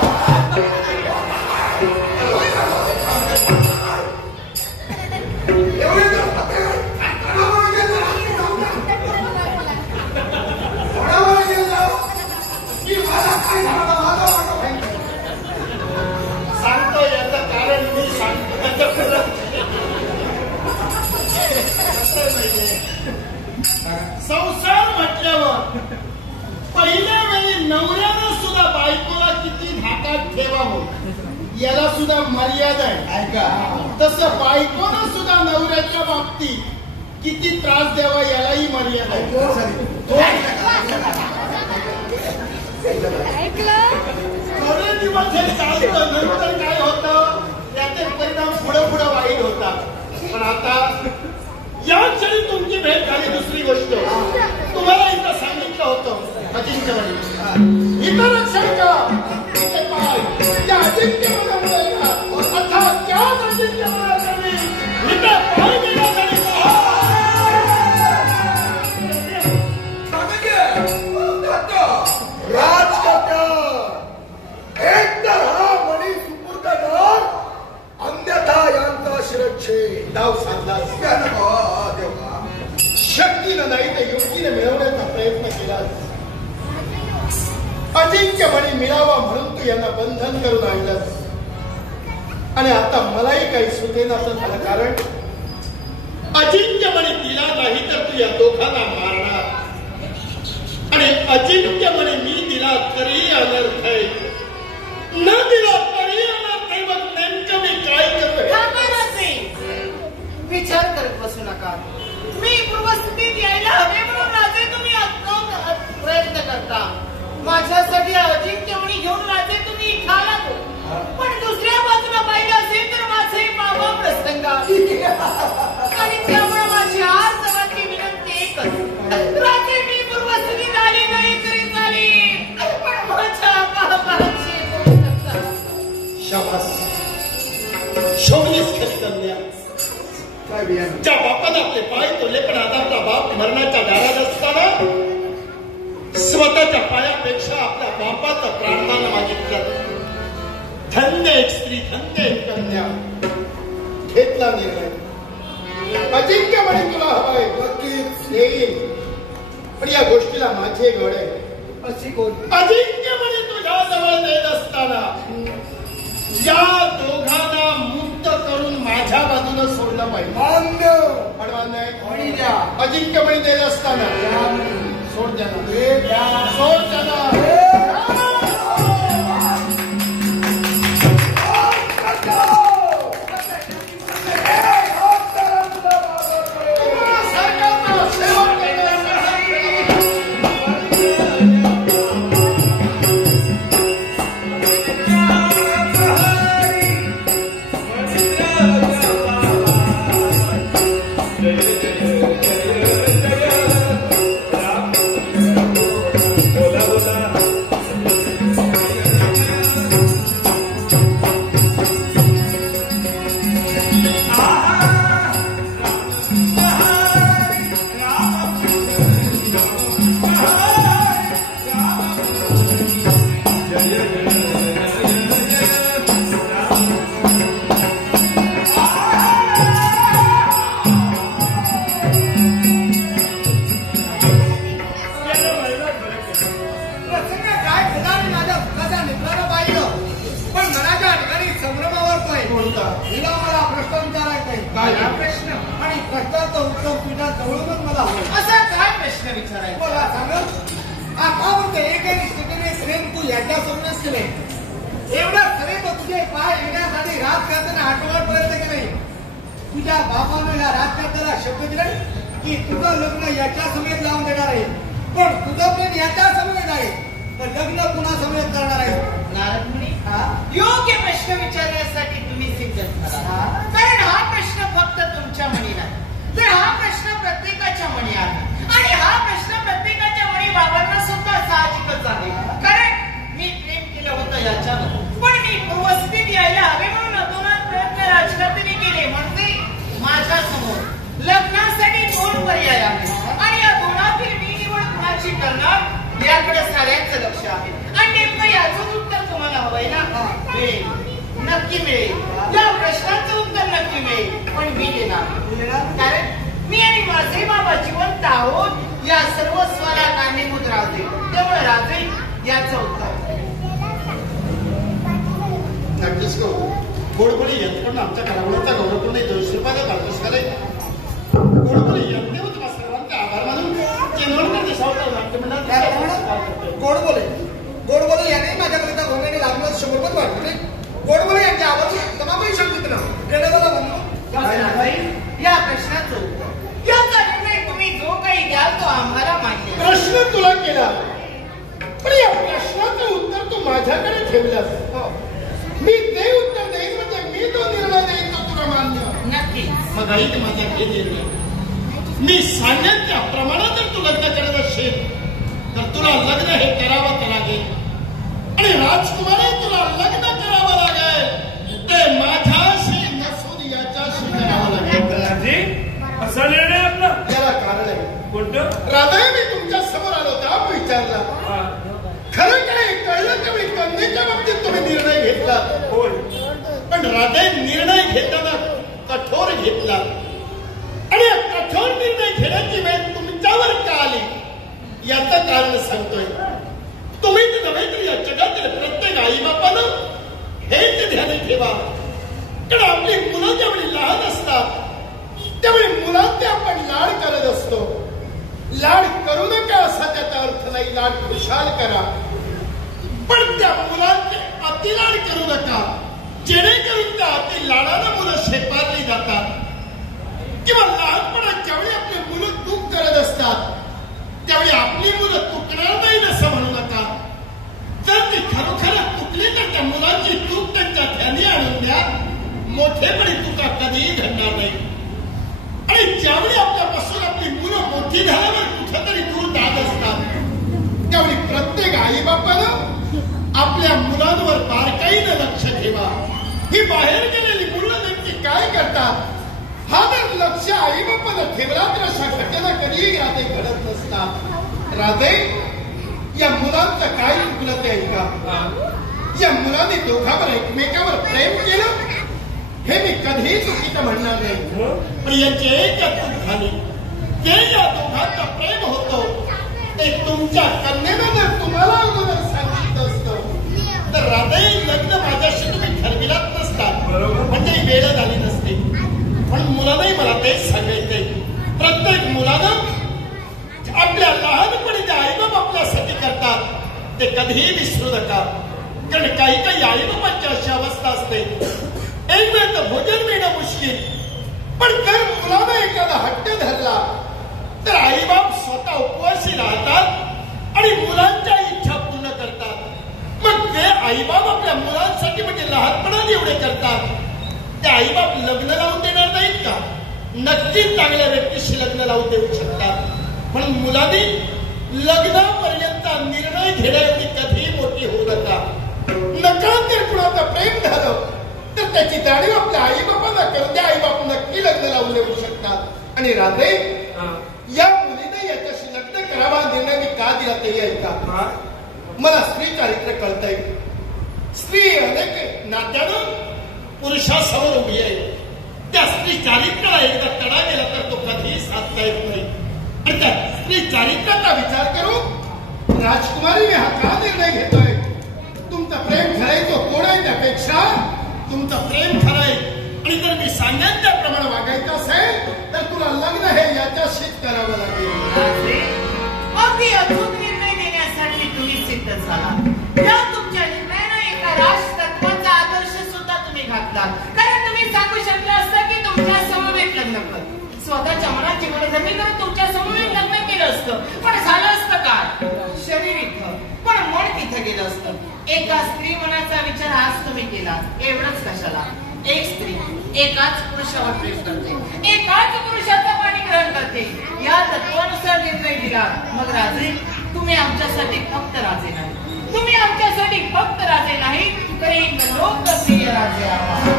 सांगतो याचं कारण मी सांगतो. संसार म्हटल्यावर पहिल्या वेळी नवऱ्यानं सुद्धा बायकोला किती धाकात ठेवावं याला सुद्धा मर्यादा आहे. ऐका तसं बायकोनं सुद्धा नवऱ्याच्या बाबतीत किती त्रास द्यावा यालाही मर्यादा आहे. थोडे दिवस हे चालतं नंतर काय होतं त्याचे परिणाम पुढे पुढे वाईट होतात. पण आता या क्षणी तुमची भेट झाली. दुसरी गोष्ट तुम्हाला इथं सांगितलं होतं अजिंक्यवाडी इथं लक्षात ठेवा त्या अजिंक्यवाड्यामुळे अर्थात त्याच अजिंक्यवाड्यासाठी इथं पाय देण्यासाठी एकतर हा मणी सुपूर्द कर अन्यथा यांचा शिरच्छे डाव साधला. शक्तीनं नाही तर युक्तीने मिळवण्याचा प्रयत्न केला. अजिंक्य मणी मिळावा म्हणून तू यांना बंधन करून आणलं आणि आता मलाही काही सुटेनाचं झालं. कारण अजिंक्य मणी दिला नाही तर तू या दोघांना मारणार आणि अजिंक्य म्हणे मी दिला तरी अनर्थ आहे, न दिला तरी अनर्थ आहे. मग नेमकं मी काय करतोय? विचार करत बसू नका. मी पूर्वस्थितीत यायला हवे म्हणून राजे तुम्ही प्रयत्न करता. माझ्यासाठी अजिंक्य म्हणी घेऊन राजे तुम्ही ठाला. पण दुसऱ्या बाजूला पाहिलं असेल तर माझे बाबा प्रसंग आणि त्यामुळे माझी आज सर्वांची विनंती एकच, राजे मी पूर्वस्थितीत आले नाही तरी चालेल, पण माझ्या बाबाची शाबास, शौर्यच खरी कन्या. ज्या बापाने आपले पाय तोडले पण आता आपला बाप मरणाच्या दारात असताना स्वतःच्या पायापेक्षा आपल्या बापाचं प्राणदान मागितलं. धन्य एक स्त्री, धन्य एक कन्या. घेतला निर्णय. अजिंक्य म्हणे तुला हवाय, नक्कीच देईन, पण या गोष्टीला माझे गड आहे. अशी कोण? अजिंक्य म्हणे तुझ्या जवळ देत असताना या दोघांना मुक्त करून माझ्या बाजूला सोडलं पाहिजे. पण मान्य अजिंक्य म्हणे देत असताना सोड द्या, सोड द्या. तुझ्या बापानं या राजकारणाला शब्द दिला की तुझं लग्न याच्या समेत लावून देणार आहे, पण तुझं प्रेम याच्या समेत आहे, तर लग्न पुन्हा समेत करणार आहे. नारद मुनी, योग्य प्रश्न विचारण्यासाठी तुम्ही सिद्ध झाला. कारण हा प्रश्न फक्त तुमच्या मनी नाही, तर हा प्रश्न प्रत्येकाच्या मनी आहे. आणि हा प्रश्न प्रत्येकाच्या मनी बाबांना सुद्धा साहजिकच आहे. कारण मी प्रेम केलं होतं याच्यावर, पण मी पूर्वस्थितीत यायला हवे म्हणून अतोनात प्रयत्न राजकारणी केले. म्हणजे माझ्या समोर लग्नासाठी 2 पर्याय आहेत आणि या दोनातील मी निवड कुणाची करणार याकडे साऱ्यांचं लक्ष आहे. आणि नेमकं याचं उत्तर तुम्हाला हवंय ना? मिळेल, नक्की मिळेल. या प्रश्नाचं उत्तर नक्की मिळेल, पण मी देणार. कारण मी आणि माझे बाबा जिवंत आहोत. या सर्व स्वरा कारणीभूत राजे, त्यामुळे राजे याचं उत्तर नक्कीच करू. गोडबोली यंत्रणा आमच्या घरावरचा गौरव नाही. 200 रुपयाचा बांधूस का नाही? गोडबोली यंत्रे होते मा सर्वांचे आभार मानून चेनवडकर देशावर नाट्यमंडळ गोडबोले याने माझ्याकरिता भूमीने लागणार 100 रुपये वाटले. गोडबोले यांच्या आवाज तमामही शब्दित ना रेल्वेला म्हणून या प्रश्नाचं उत्तर, याचा निर्णय तुम्ही जो काही द्याल तो आम्हाला मान्य. प्रश्न तुला केला, पण या प्रश्नाचं उत्तर तू माझ्याकडे ठेवलास. मी ते उत्तर देईन म्हणजे मी तो निर्णय देईन तो तुला मान्य. नक्की. मग ऐक माझा हे निर्णय. मी सांगेन त्याप्रमाणे जर तू लग्न करत असेल तर तुला लग्न हे करावं लागेल. आणि राजकुमारी तुला लग्न करावं लागेल ते माझ्याशी नसून याच्याशी करावं लागेल. असा निर्णय आपला? याला कारण आहे. कोणतं? हृदय मी तुमच्या समोर आलो तेव्हा विचारला, खरं काय कळलं का मी कन्येच्या बाबतीत तुम्ही निर्णय घेतला? होय. पण हृदय निर्णय घेताना कठोर घेतला आणि कठोर निर्णय घेण्याची वेळ तुमच्यावर का आली याचं कारण सांगतोय. तुम्हीच नव्हे तर या जगातील प्रत्येक आई बापानं हेच ध्यान ठेवा. कारण आपली मुलं ज्यावेळी लहान असतात त्यावेळी मुलांचे आपण लाड करत असतो. लाड करू नका असा त्याचा अर्थ मनाई लाड खुशाल करा, पण त्या मुलांचे अतिलाड करू नका, जेणेकरून त्या अति लाडानं मुलं शेपारली जातात. किंवा लहानपणात ज्यावेळी आपली मुलं चूक करत असतात त्यावेळी आपली मुलं चुकणार नाही असं म्हणू नका. जर ती खरोखरच चुकली तर त्या मुलांची चूक त्यांच्या ध्यानी आणून द्या. मोठेपणी चुका कधीही घडणार नाही. आणि ज्यावेळी आपल्यापासून आपली मुलं मोठी झाल्यावर कुठेतरी दूर जात असतात त्यावेळी प्रत्येक आईबापानं आपल्या मुलांवर बारकाईनं लक्ष ठेवा. ही बाहेर गेलेली मुलं नक्की काय करतात हा जर लक्ष आईबापानं ठेवला तर अशा घटना कधीही राधे घडत नसतात. राधे, या मुलांचं काय चुकलं ते ऐका. या मुलांनी दोघांवर एकमेकावर प्रेम केलं हे मी कधीही चुकीचं म्हणणार नाही, पण यांची एक चूक झाली. ते या दोघांचं प्रेम होतं ते तुमच्या कन्येनं जर तुम्हाला अगोदर सांगितलं असतं तर राधे लग्न माझ्याशी तुम्ही ठरविलाच नसतात, म्हणजे वेळ झाली नसते. पण मुलांनाही मला तेच सांगायचंय, प्रत्येक मुलानं आपल्या लहानपणी जे आईबाप आपल्यासाठी करतात ते कधीही विसरू नका. कारण काही काही आईबापांची अशी अवस्था असते, एक वेळ तर भोजन मिळणं मुश्किल, पण जर मुलानं एखादा हट्ट धरला तर आईबाप स्वतः उपवासी राहतात आणि मुलांच्या इच्छा पूर्ण करतात. मग जे आईबाप आपल्या मुलांसाठी म्हणजे लहानपणात एवढे करतात ते आईबाप लग्न लावून देणार नाहीत का? नक्कीच चांगल्या व्यक्तीशी लग्न लावून देऊ शकतात. म्हणून मुलांनी लग्नापर्यंतचा निर्णय घेण्याएवढी कधीही मोठी होऊ नका. नकळत जर कुणाचं प्रेम झालं तर त्याची जाणीव आपल्या आईबापांना करून द्या. आईबाप नक्की लग्न लावून देऊ शकतात. आणि राधे, या मुलीने याच्याशी लग्न करावा निर्णय मी का दिला तेही ऐका. मला स्त्री चारित्र्य कळतंय. स्त्री अनेक नात्यानं पुरुषासमोर उभी आहे. त्या स्त्री चारित्र्याला एकदा तडा गेला तर तो कधीही साधता येत नाही. आणि त्या स्त्री चारित्र्याचा विचार करून राजकुमारी मी हा का निर्णय घेतोय. तुमचं प्रेम खरंय तो कोण आहे त्यापेक्षा तुमचं प्रेम खरंय. आणि जर मी सांगेन त्याप्रमाणे वागायचं असेल तर तुला लग्न हे याच्याशीच करावं लागेल. अगदी अचूक निर्णय देण्यासाठी तुम्ही सिद्ध झाला. या तुमच्या निर्णयानं एका राजतत्वाचा आदर्श सुद्धा तुम्ही घातला. कारण तुम्ही सांगू शकला असता की तुमच्या समवेत लग्न कर, स्वतःच्या मनाची मनधरणी करून तुमच्या समवेत लग्न केलं असतं. पण झालं असतं काय? शरीर इथं पण मन तिथं गेलं असतं. एका स्त्री मनाचा विचार आज तुम्ही केला. एवढंच कशाला? एक स्त्री एकाच पुरुषावर प्रेम करते, एकाच पुरुषाचा पाणी ग्रहण करते. या तत्वानुसार निर्णय दिला. मग राजे, तुम्ही आमच्यासाठी फक्त राजे नाही, तुम्ही आमच्यासाठी फक्त राजे नाही तर एक लोकप्रिय राजे आहात.